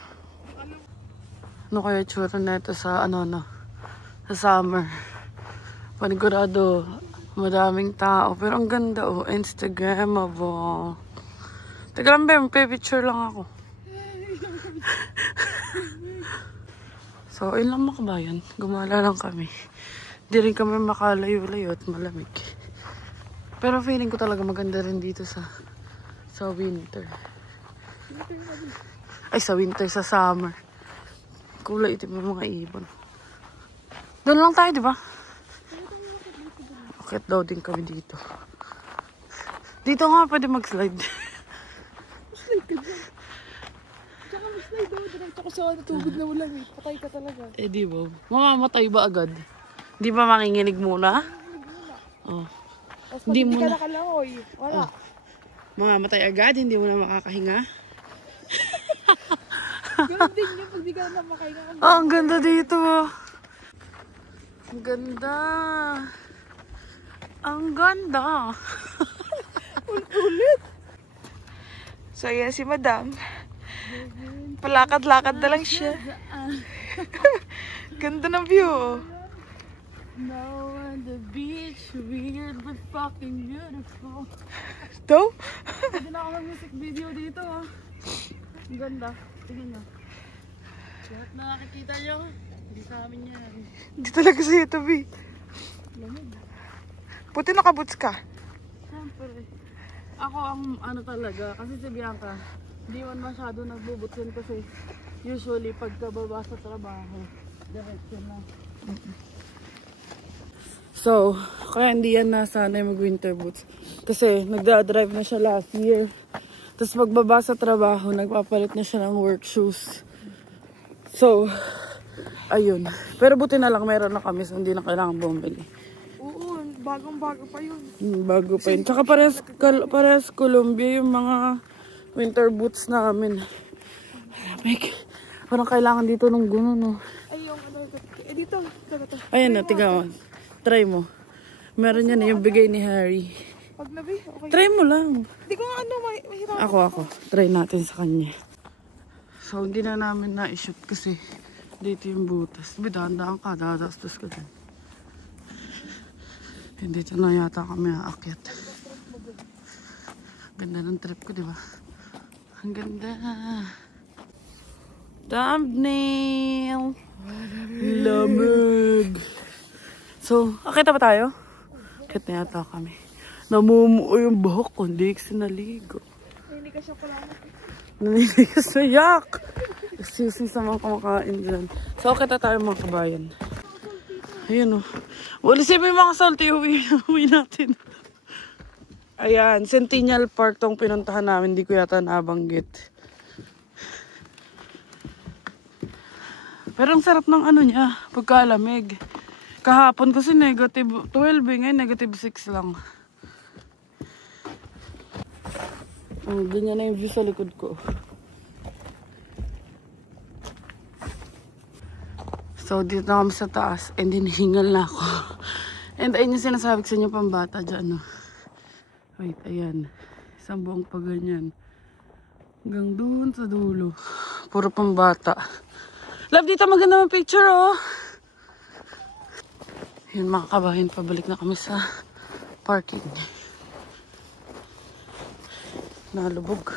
Ano kaya tsura na ito sa sa summer? Panigurado, madaming tao. Pero ang ganda oh, Instagrammable. Teka lang ba, picture lang ako. So, yun lang mga kabayan. Gumala lang kami. Di rin kami makalayo-layo at malamig. Pero feeling ko talaga maganda rin dito sa winter. Ay, sa winter, sa summer. Kulay itim ng mga ibon. Doon lang tayo, di ba? Akit daw din kami dito. Dito nga pwede mag-slide. Slide ka dyan. Tsaka mag-slide daw. Diretso ko sa tubig na ulan eh. Patay ka talaga. Eh, di ba? Mamamatay ba agad? Di ba manginginig muna? Oh. Tapos pag Hindi hindi mo ka na- nakalangoy, wala. Mamamatay agad, hindi mo na makakahinga. Ganun din yun pag di ka na makahinga. Ang ganda dito. Ang ganda. Ang ganda. Ulit. So yan si Madam. Palakad-lakad na lang siya. Ganda ng view. Oh. Now on the beach, weird but fucking beautiful. Daw? Hindi na ako ng music video dito. Ang ganda. Tingnan nyo. Lahat na nakikita nyo, hindi sa amin yan. Hindi talaga sa YouTube eh. Lamig. Buti nakaboots ka. Siyempre. Ako ang ano talaga, kasi si Bianca, hindi man masyado nagbubutsin kasi usually pagkababa sa trabaho, diretso na. So, kaya hindi yan nasanay mag-winter boots. Kasi nagda-drive na siya last year. Tapos magbaba sa trabaho, nagpapalit na siya ng work shoes. So, ayun. Pero buti na lang meron na kami, so hindi na kailangan bumili. Oo, bagong-bago pa yun. Bago pa yun. Tsaka parehas Columbia yung mga winter boots namin. Malamig. Parang kailangan dito ng gano'n, no? Ay, yung ano, dito. Ito. Ayan na, tigawan. Try mo. Meron yan yung bigay ni Harry. Pag nabi, okay. Try mo lang. Hindi ko nga ano, mahirap. Ako. Try natin sa kanya. So, hindi na namin na-shoot kasi dito yung butas. Bidaan-daan ka, dadastos ka din. Dito na yata kami aakyat. Ganda ng trip ko, di ba? Ang ganda. Thumbnail. Lamig. So, akita ba tayo? Akit na yata kami. Namumuo yung buhok ko, hindi sinaligo. Hindi ka siya pala. Naniligas na yak! Excuse me sa mga kumakain dyan. So, akita tayo mga kabayan. Ayan o. Wala siya may mga salty, uwi natin. Ayan, Centennial Park tong pinuntahan namin. Hindi ko yata nabanggit. Pero ang sarap ng ano niya, pagkalamig. Kahapon kasi negative 12 ngayon negative 6 lang. Oh, ganyan na yung view sa likod ko. So, dito na kami sa taas and then hingal na ako. And ayun yung sinasabi ko sa inyo pambata dyan, no? Wait, ayan. Isang buong pa ganyan. Hanggang doon sa dulo. Puro pambata. Love, dito maganda ng picture, oh! Yun mga kabayan, pabalik na kami sa parking. Nalubog.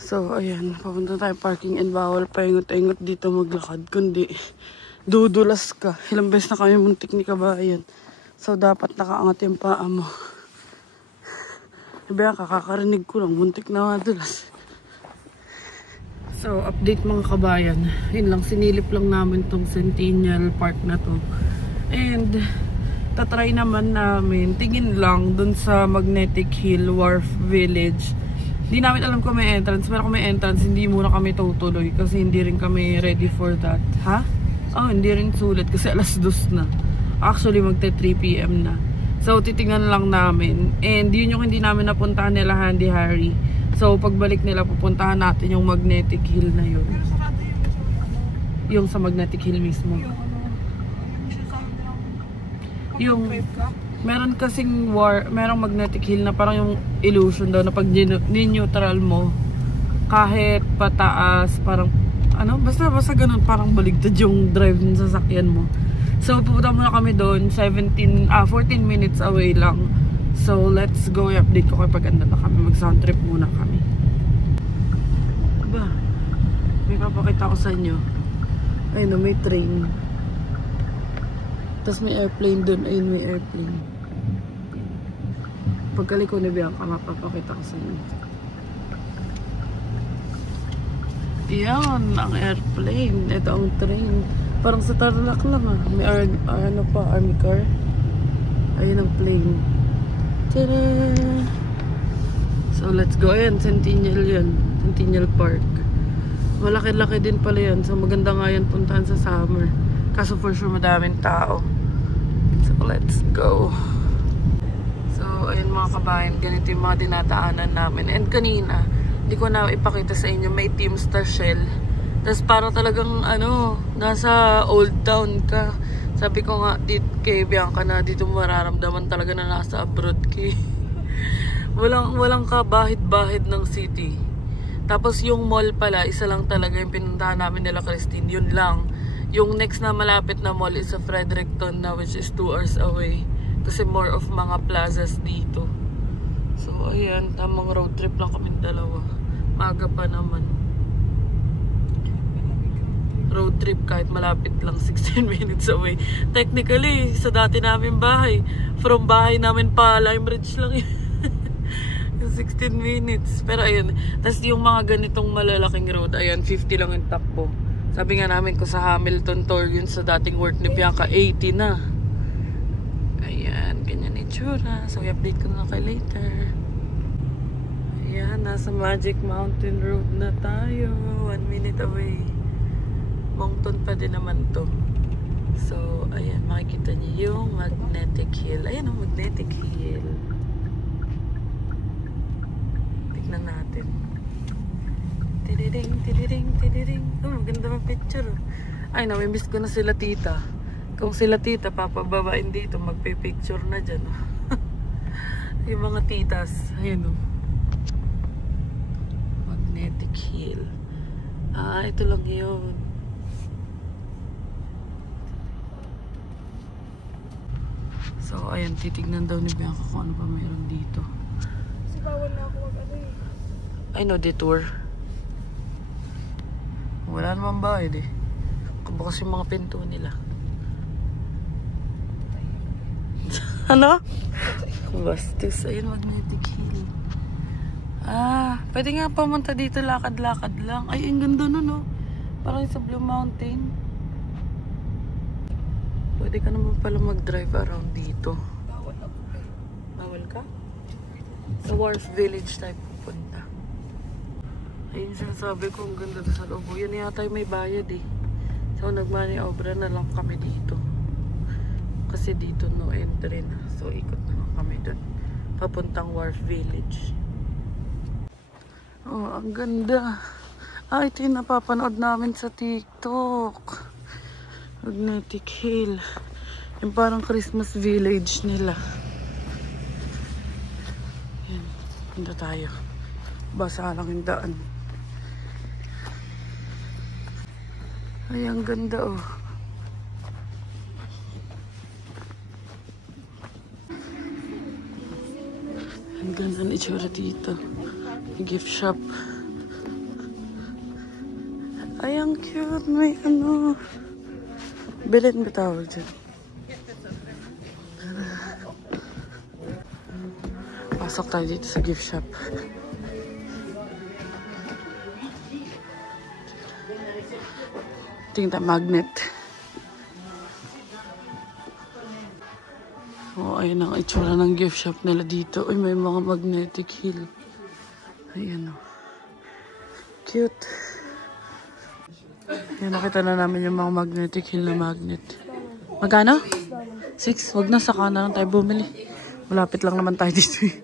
So, ayan. Papunta tayo parking and bawal paingot-ingot dito maglakad. Kundi, dudulas ka. Ilang beses na kami muntik ni kabayan. So, dapat nakaangat yung paa mo. Sabi yan, kakarinig ko lang. Muntik na madulas. So, update mga kabayan. Yun lang, sinilip lang namin tong Centennial Park na to. And, tatry naman namin, tingin lang dun sa Magnetic Hill Wharf Village. Hindi namin alam kung may entrance, pero kung may entrance, hindi muna kami tutuloy kasi hindi rin kami ready for that. Ha? Oh, hindi rin sulit kasi alas 2 na. Actually, magte 3 PM na. So, titingnan lang namin. And yun yung hindi namin napuntahan nila Handy Harry. So, pagbalik nila, pupuntahan natin yung Magnetic Hill na yun. Yung sa Magnetic Hill mismo. Yung, meron kasing merong Magnetic Hill na parang yung illusion daw na pag ni-neutral mo, kahit pataas, parang, ano, basta ganun, parang baligtad yung drive ng sasakyan mo. So, pupunta muna kami doon, 14 minutes away lang. So, let's go. I-update ko kapag anda na kami. Mag-sound trip muna kami. Aba, may papakita ko sa inyo. Ayun, may train. Tapos may airplane doon. Ayun, may airplane. Pagkali ko na Bianca, mapapakita ko sa inyo. Yan, ang airplane. Ito ang train. Parang sa Tarlac lang ah. May ano pa, army car. Ayun ang plane. Tada! So let's go. Ayan, Centennial yan. Centennial Park. Malaki-laki din pala yan. So maganda nga yan puntahan sa summer. Kaso for sure madaming tao. So let's go. So ayun mga kabayan, ganito yung mga dinadaanan namin. And kanina, hindi ko na ipakita sa inyo, may Teamster Shell. Tapos para talagang ano, nasa Old Town ka. Sabi ko nga kay Bianca na dito mararamdaman talaga na nasa abroad ka. walang kabahid-bahid ng city. Tapos yung mall pala, isa lang talaga yung pinuntahan namin nila Christine. Yun lang. Yung next na malapit na mall is sa Fredericton na, which is 2 hours away. Kasi more of mga plazas dito. So ayan, tamang road trip lang kami dalawa. Maga pa naman. Road trip kahit malapit lang, 16 minutes away. Technically, sa dati namin bahay. From bahay namin pa, Lime Ridge lang yun. 16 minutes. Pero ayun, tas yung mga ganitong malalaking road, ayan, 50 lang yung takbo. Sabi nga namin ko sa Hamilton tour yun sa dating work ni Bianca, 80 na. Ayan, ganyan itsura. So i-update ko na kayo later. Ayan, nasa Magic Mountain Road na tayo. 1 minute away. Moncton pa din naman to. So ayan, makikita niyo yung Magnetic Hill. Ayan ang Magnetic Hill. Tignan natin. Tidiring, tidiring, tidiring. Oh, maganda ng picture. Ay, namimiss ko na sila tita. Kung sila tita, papababain dito, magpipicture na dyan. Yung mga titas. Ayun o. Magnetic Hill. Ah, ito lang yun. So, ayan, titignan daw ni Bianca kung ano pa mayroon dito. Kasi bawal na ako mag-ano eh. I know, detour. Wala naman bayad eh. Kabukas yung mga pinto nila. Ano? Bastos. Ayun, Magnetic Hill. Ah, pwede nga pumunta dito, lakad-lakad lang. Ay, ang ganda nun, oh. Parang sa Blue Mountain. Pwede ka naman pala mag-drive around dito. Bawal ako eh. Bawal ka? Sa Wharf Village tayo pupunta. Ayun sinasabi ko, ang ganda sa loob. Yan yata may bayad eh. So nagmaniobra na lang kami dito. Kasi dito no entry na. So ikot na lang kami dun. Papuntang Wharf Village. Oh, ang ganda. Ah, ito yung napapanood namin sa TikTok. Magnetic Hill. Yung parang Christmas village nila. Yan. Punta tayo. Basa lang yung daan. Ay, ang ganda oh. Ang ganda ng itsura dito. Gift shop. Ay, ang cute. May ano. Bilhin ba tawag dyan? Pasok tayo dito sa gift shop. Tingnan magnet. Oh, ayun ang itsura ng gift shop nila dito. Uy, may mga Magnetic Hill. Ayan oh. Cute. Ayan, nakita na namin yung mga Magnetic Hill na magnet. Magkano? 6. Wag na, saka na lang tayo bumili. Malapit lang naman tayo dito eh.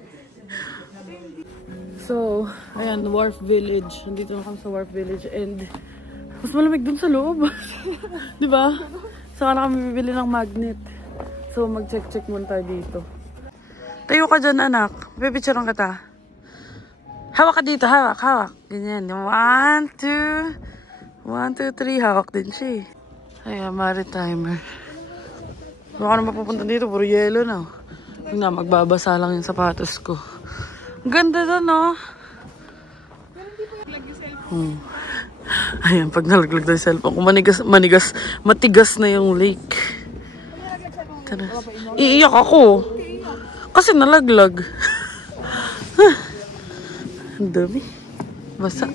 So, ayan, Wharf Village. Nandito na kami sa Wharf Village and mas malamig dun sa loob. Diba? Saka na kami bibili ng magnet. So, mag-check-check muna tayo dito. Tayo ka dyan, anak. Pipicturean kita. Hawak ka dito, hawak, hawak. Ganyan. 1, 2, 3. Hawak din siya eh. Ayan, maritimer. Baka na mapupunta dito, puro yelo na. Huwag na, magbabasa lang yung sapatos ko. Ganda doon, no? Ayan, pag nalaglag daw yung cellphone, kung matigas na yung lake. Tara. Iiyak ako. Kasi nalaglag. Ang dami. Basa.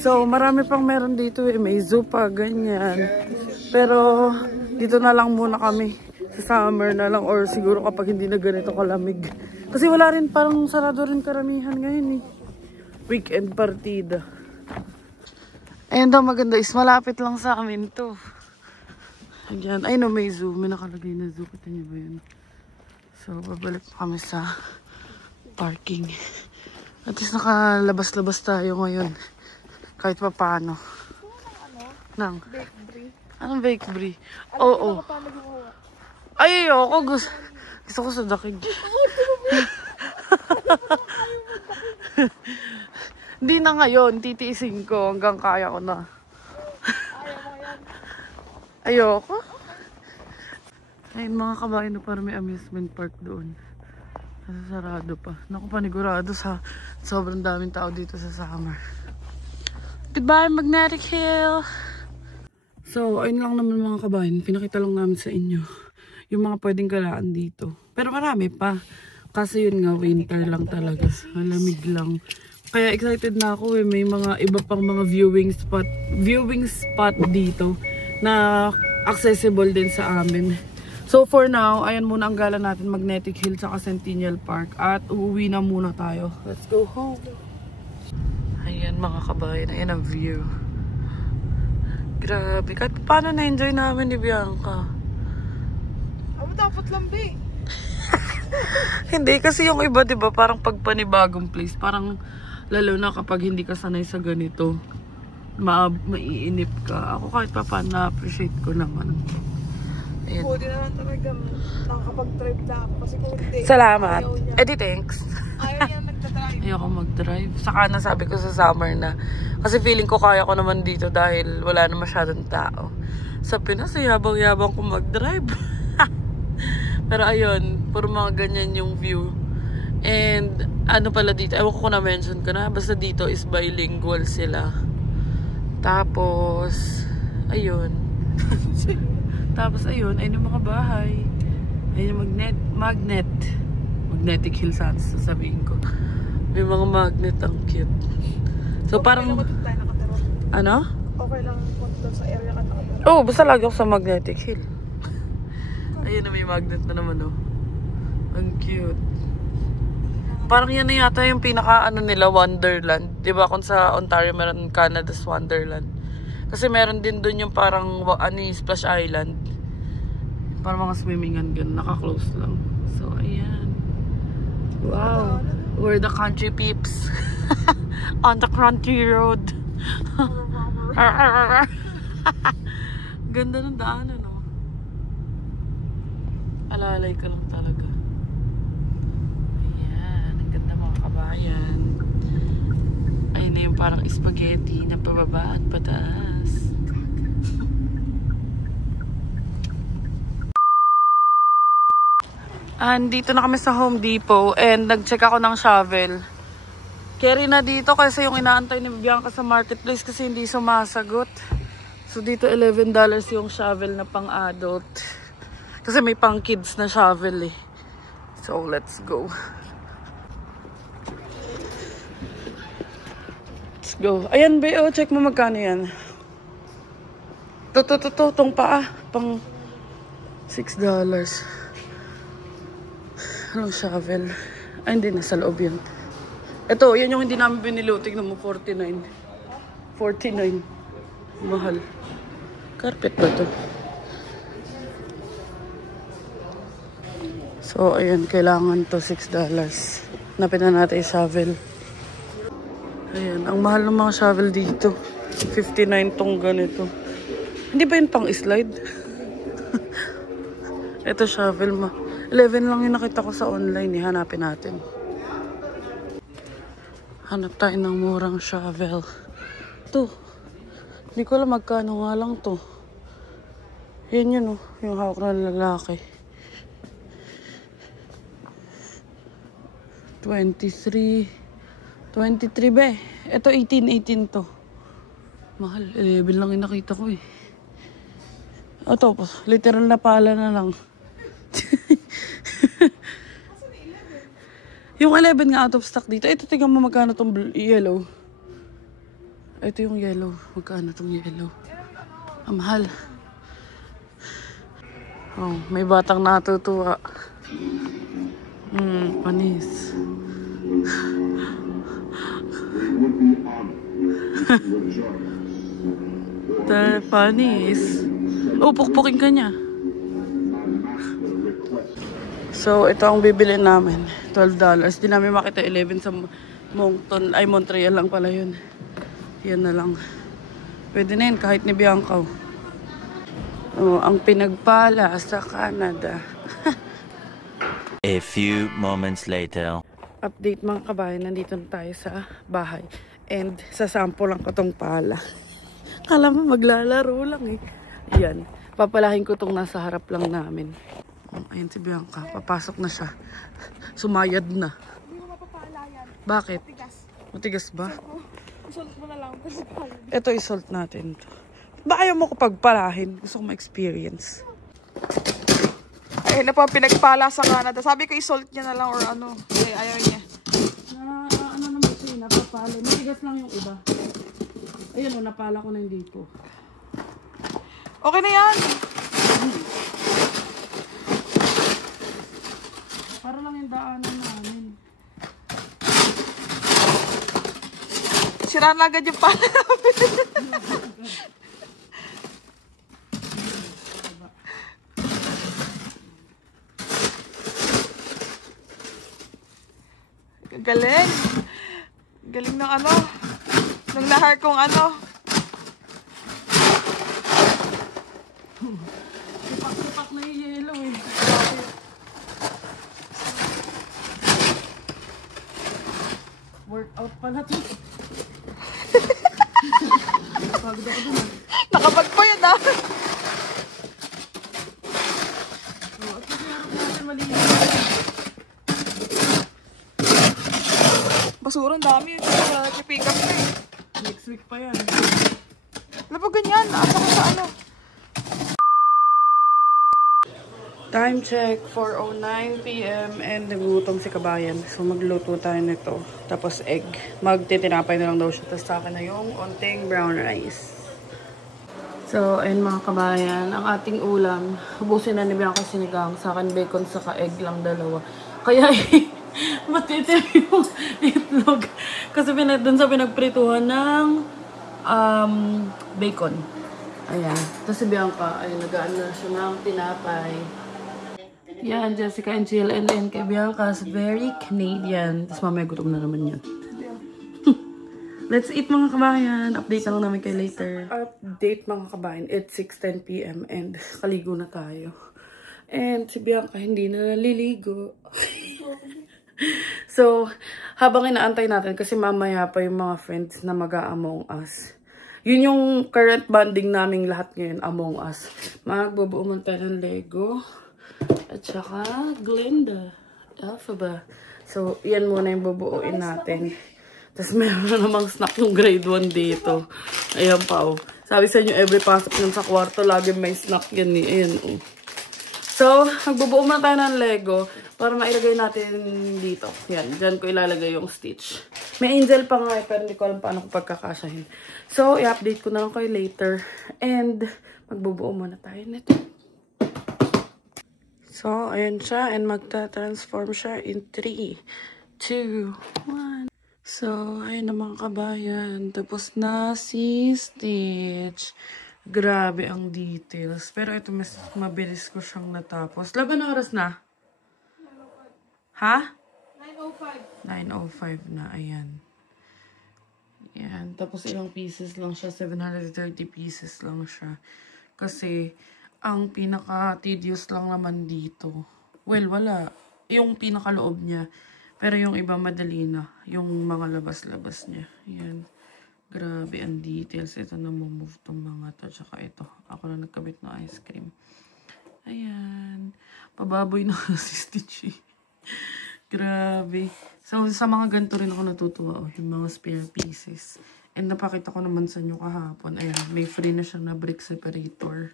So, marami pang meron dito eh. May zoo pa, ganyan. Pero, dito na lang muna kami. Sa summer na lang or siguro kapag hindi na ganito kalamig. Kasi wala rin, parang sarado rin karamihan ngayon eh. Weekend partida. Ayun daw maganda is malapit lang sa amin to. Ayan. Ay no, may zoo. May nakalagay na zoo. Kita niyo ba yun? So, babalik kami sa parking. At least nakalabas-labas tayo ngayon. Kahit pa paano. Nang? Bakery. Anong bakery? Alam Oo. mo paano gumawa? Ay, ayoko. Gusto ko sa dakig. Hindi na ngayon. Titiisin ko hanggang kaya ko na. Ayoko. Ayun mga kabayan na parang may amusement park doon. Sarado pa. Naku, panigurado sa sobrang daming tao dito sa summer. Goodbye, Magnetic Hill! So, ayun lang naman mga kabayan. Pinakita lang namin sa inyo yung mga pwedeng galaan dito. Pero marami pa. Kasi yun nga, winter lang talaga. Malamig lang. Kaya excited na ako eh. May mga iba pang mga viewing spot dito na accessible din sa amin. So for now, ayan muna ang gala natin, Magnetic Hill sa Centennial Park. At uuwi na muna tayo. Let's go home. Ayan mga kabayan, ayan ang view. Grabe, kahit paano na-enjoy namin ni Bianca. Aba, dapat lambi. Hindi, kasi yung iba, diba, parang pagpanibagong place. Parang, lalo na kapag hindi ka sanay sa ganito, maiinip ka. Ako kahit pa paano na-appreciate ko naman. Ayan. Buti naman talaga nakakapag-drive na ako. Kasi kung hindi, Salamat. ayaw niya. Edi thanks. Ayaw niya nagdadrive. Ayoko mag-drive. Saka nasabi ko sa summer na. Kasi feeling ko kaya ko naman dito dahil wala na masyadong tao. Sa Pinas, yabang-yabang ko mag-drive. Pero ayun, puro mga ganyan yung view. And ano pala dito, ewan ko kung na-mention ko na, basta dito is bilingual sila. Tapos, ayun. Tapos ayun, ayun yung mga bahay. Ayun yung Magnetic Hill sasabihin ko. May mga magnet, ang cute. So okay parang, lang tayo nakatira. ano? Okay lang punta sa area ka nakatira. Oh, basta lagi ako sa Magnetic Hill. Ayun na, may magnet na naman, oh. Ang cute. Parang yan na yata yung pinaka ano nila, Wonderland. Diba kung sa Ontario meron Canada's Wonderland. Kasi meron din dun yung parang Splash Island. Parang mga swimmingan ganun, naka-close lang. So ayan. Wow. We're the country peeps. On the country road. Ganda ng daanan, no? Alalay ka lang talaga. Ayan, ang ganda mga kabayan. Ayun na yung parang spaghetti na pababa at pataas. Andito na kami sa Home Depot and nag-check ako ng shovel. Carry na dito kasi yung inaantay ni Bianca sa marketplace kasi hindi sumasagot. So dito $11 yung shovel na pang-adult. Kasi may pang-kids na shovel eh. So let's go. Let's go. Ayan Beo, check mo magkano yan. Tong paa. Pang $6. Anong shovel? Ay, hindi. Nasa loob yan. Ito, yan yung hindi namin binili. Tignan mo, 49. 49. Mahal. Carpet ba to? So, ayan. Kailangan to $6. Napin na natin yung shovel. Ayan. Ang mahal ng mga shovel dito. 59 tong ganito. Hindi ba yun pang slide? Ito shovel ma. 11 lang yung nakita ko sa online. Hanapin natin. Hanap tayo ng murang shovel. Ito. Hindi ko alam magkano nga lang to. Yan yun oh. Yung hawak na lalaki. 23 ba eh. Ito 18 to. Mahal. 11 lang yung nakita ko eh. Ito po. Literal na pala na lang. Yung 11 nga out of stock dito. Ito, tingnan mo magkano tong yellow. Ito yung yellow. Magkano tong yellow. Ang mahal. Oh, may batang natutuwa. Panis. The funny is, pukpukin ka niya. So, ito ang bibili namin. $12. Di namin makita 11 sa Montreal lang pala yun. Yan na lang. Pwede na yun kahit ni Bianca. Ang pinagpala sa Canada. A few moments later. Update mga kabayan, nandito na tayo sa bahay. And sasample lang ko tong pala. Kala mo maglalaro lang eh. Yan. Papalahin ko tong nasa harap lang namin. Ayun si Bianca. Papasok na siya. Sumayad na. Hindi mo mapapala yan. Bakit? Matigas. Matigas ba? Isult mo na lang. Ito isult natin. Ba ayaw mo ko pagpalahin? Gusto ko ma-experience. Ayun na po ang pinagpala sa Canada. Sabi ko isult niya na lang or ano. Eh, ayaw niya. Ano naman siya, napapala. Matigas lang yung iba. Ayun napala ko na yung dito. Okay na yan. Para lang yung daanan namin. Siraan agad yung pala namin. Galing. Galing ng ano. Nung nahar kong ano. Sipak-sipak na yung yellow eh. Workout pala to. Pagod ako dun. Nakapag pa yan ah. At kasi harap natin maliit. Basurang dami. Wala nag-pick up na eh. Next week pa yan. Wala pa ganyan. Asa ko sa ano. Time check, 4:09 PM and nagutom si Kabayan. So magluto tayo nito. Tapos egg. Magtitinapay na lang daw siya. Tapos sa akin na yung onting brown rice. So ayun mga Kabayan, ang ating ulam. Hubusin na ni Bianca sinigang. Sa akin bacon saka egg lang dalawa. Kaya matitim yung itlog. Kasi dun sa pinagprituhan ng bacon. Ayan. Tapos si Bianca, ay nagaan na siya ng tinapay. Yan, Jessica and Jill and then kay Bianca's very Canadian. Tapos mamaya gutom na naman yan. Let's eat mga kabayan. Update na lang namin kayo later. Update mga kabayan. It's 6:10 PM and kaligo na tayo. And si Bianca hindi na naliligo. So, habang inaantay natin kasi mamaya pa yung mga friends na mag-a-Among Us. Yun yung current bonding naming lahat ngayon, Among Us. Magbubuo man tayo ng Lego. At saka, Glenda. Alphaba. So, yan muna yung bubuuin natin. Tapos, meron na namang snack yung grade 1 dito. Ayan pa, oh. Sabi sa inyo, every pasok nun sa kwarto, lagi may snack yan eh. Ayan, oh. So, magbubuo muna tayo ng Lego para mailagay natin dito. Yan, dyan ko ilalagay yung stitch. May angel pa nga eh, pero hindi ko alam paano ko pagkakasyahin. So, i-update ko na lang kayo later. And, magbubuo muna tayo nito. So, ayan siya. And magta-transform siya in 3, 2, 1. So, ayan na mga kabayan. Tapos na si Stitch. Grabe ang details. Pero ito, mas mabilis ko siyang natapos. Laban na oras na? Ha? 9:05. 9:05 na. Ayan. Ayan. Tapos ilang pieces lang siya. 730 pieces lang siya. Kasi, ang pinaka-tedious lang naman dito. Well, wala. Yung pinaka-loob niya. Pero yung iba madali na. Yung mga labas-labas niya. Ayan. Grabe ang details. Ito na move tong mga to. Tsaka ito. Ako na nagkabit ng ice cream. Ayan. Pababoy na si Stitch. Grabe. So, sa mga ganito rin ako natutuwa. Oh, yung mga spare pieces. And napakita ko naman sa inyo kahapon. Ayan. May free na siya na brick separator.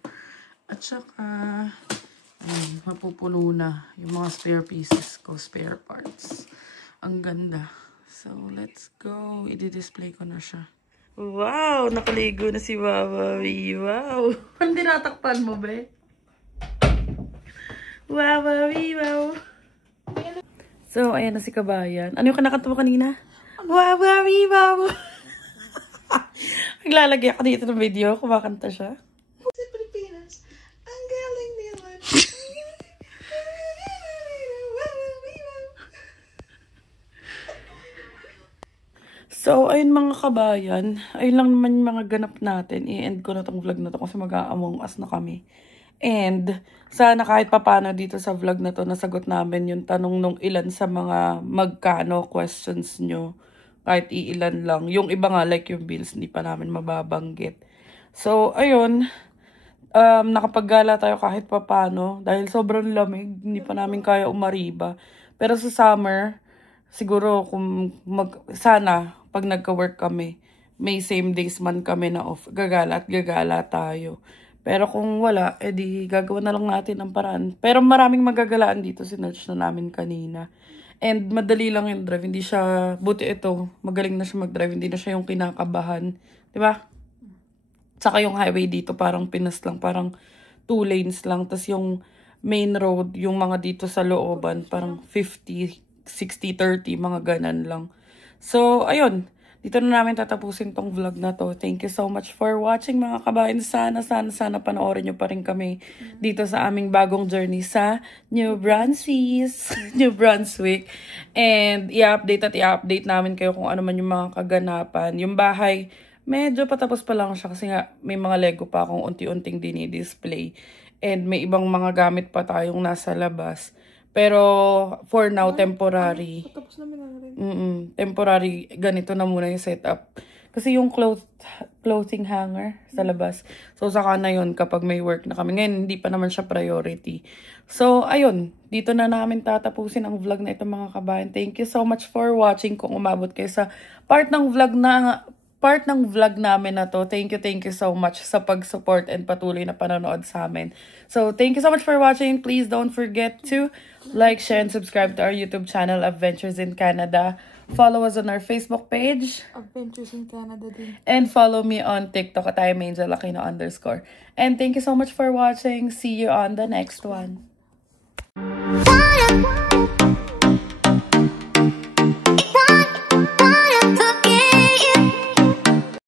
At saka, ayun, mapupuno na yung mga spare pieces ko, spare parts. Ang ganda. So, let's go. I-display ko na siya. Wow! Nakaligo na si Wawawi. Wow! Hindi natakpan mo, be? Wawawi, wow! So, ayan na si Kabayan. Ano yung kinakanta mo kanina? Wawawi, wow! Naglalagay ako dito ng video, kumakanta siya. Sa Pilipinas, ang galing nila. So, ayun mga kabayan, ayun lang naman yung mga ganap natin. I-end ko na tong vlog na to kasi mag-a-among us na kami. And, sana kahit papano dito sa vlog na to, nasagot namin yung tanong nung ilan sa mga magkano questions nyo. Kahit iilan lang. Yung iba nga, like yung bills, hindi pa namin mababanggit. So, ayun. Nakapaggala tayo kahit papano. Dahil sobrang lamig, hindi pa namin kaya umariba. Pero sa summer, siguro kung sana pag nagka-work kami, may same days man kami na off, gagala at gagala tayo. Pero kung wala, edi gagawa na lang natin ang paraan. Pero maraming magagalaan dito, sinerch na namin kanina. And madali lang yung drive, hindi siya, buti ito, magaling na siya mag-drive, hindi na siya yung kinakabahan. Diba? Tsaka yung highway dito parang pinas lang, parang 2 lanes lang. Tapos yung main road, yung mga dito sa looban, parang 50, 60, 30, mga ganan lang. So, ayun. Dito na namin tatapusin tong vlog na to. Thank you so much for watching mga kabayan. Sana panoorin nyo pa rin kami dito sa aming bagong journey sa New Brunswick. And i-update namin kayo kung ano man yung mga kaganapan. Yung bahay, medyo patapos pa lang siya kasi nga may mga Lego pa akong unti-unting dinidisplay. And may ibang mga gamit pa tayong nasa labas. Pero for now, temporary. Tapos namin na rin. Temporary, ganito na muna yung setup. Kasi yung clothing hanger sa labas. So, saka na yun kapag may work na kami. Ngayon, hindi pa naman siya priority. So, ayun. Dito na namin tatapusin ang vlog na ito mga kabayan. Thank you so much for watching. Kung umabot kayo sa part ng vlog namin na to. Thank you so much sa pag-support and patuloy na panonood sa amin. So, thank you so much for watching. Please don't forget to like, share, and subscribe to our YouTube channel, Adventures in Canada. Follow us on our Facebook page. Adventures in Canada din. And follow me on TikTok at @Angel_. And thank you so much for watching. See you on the next one.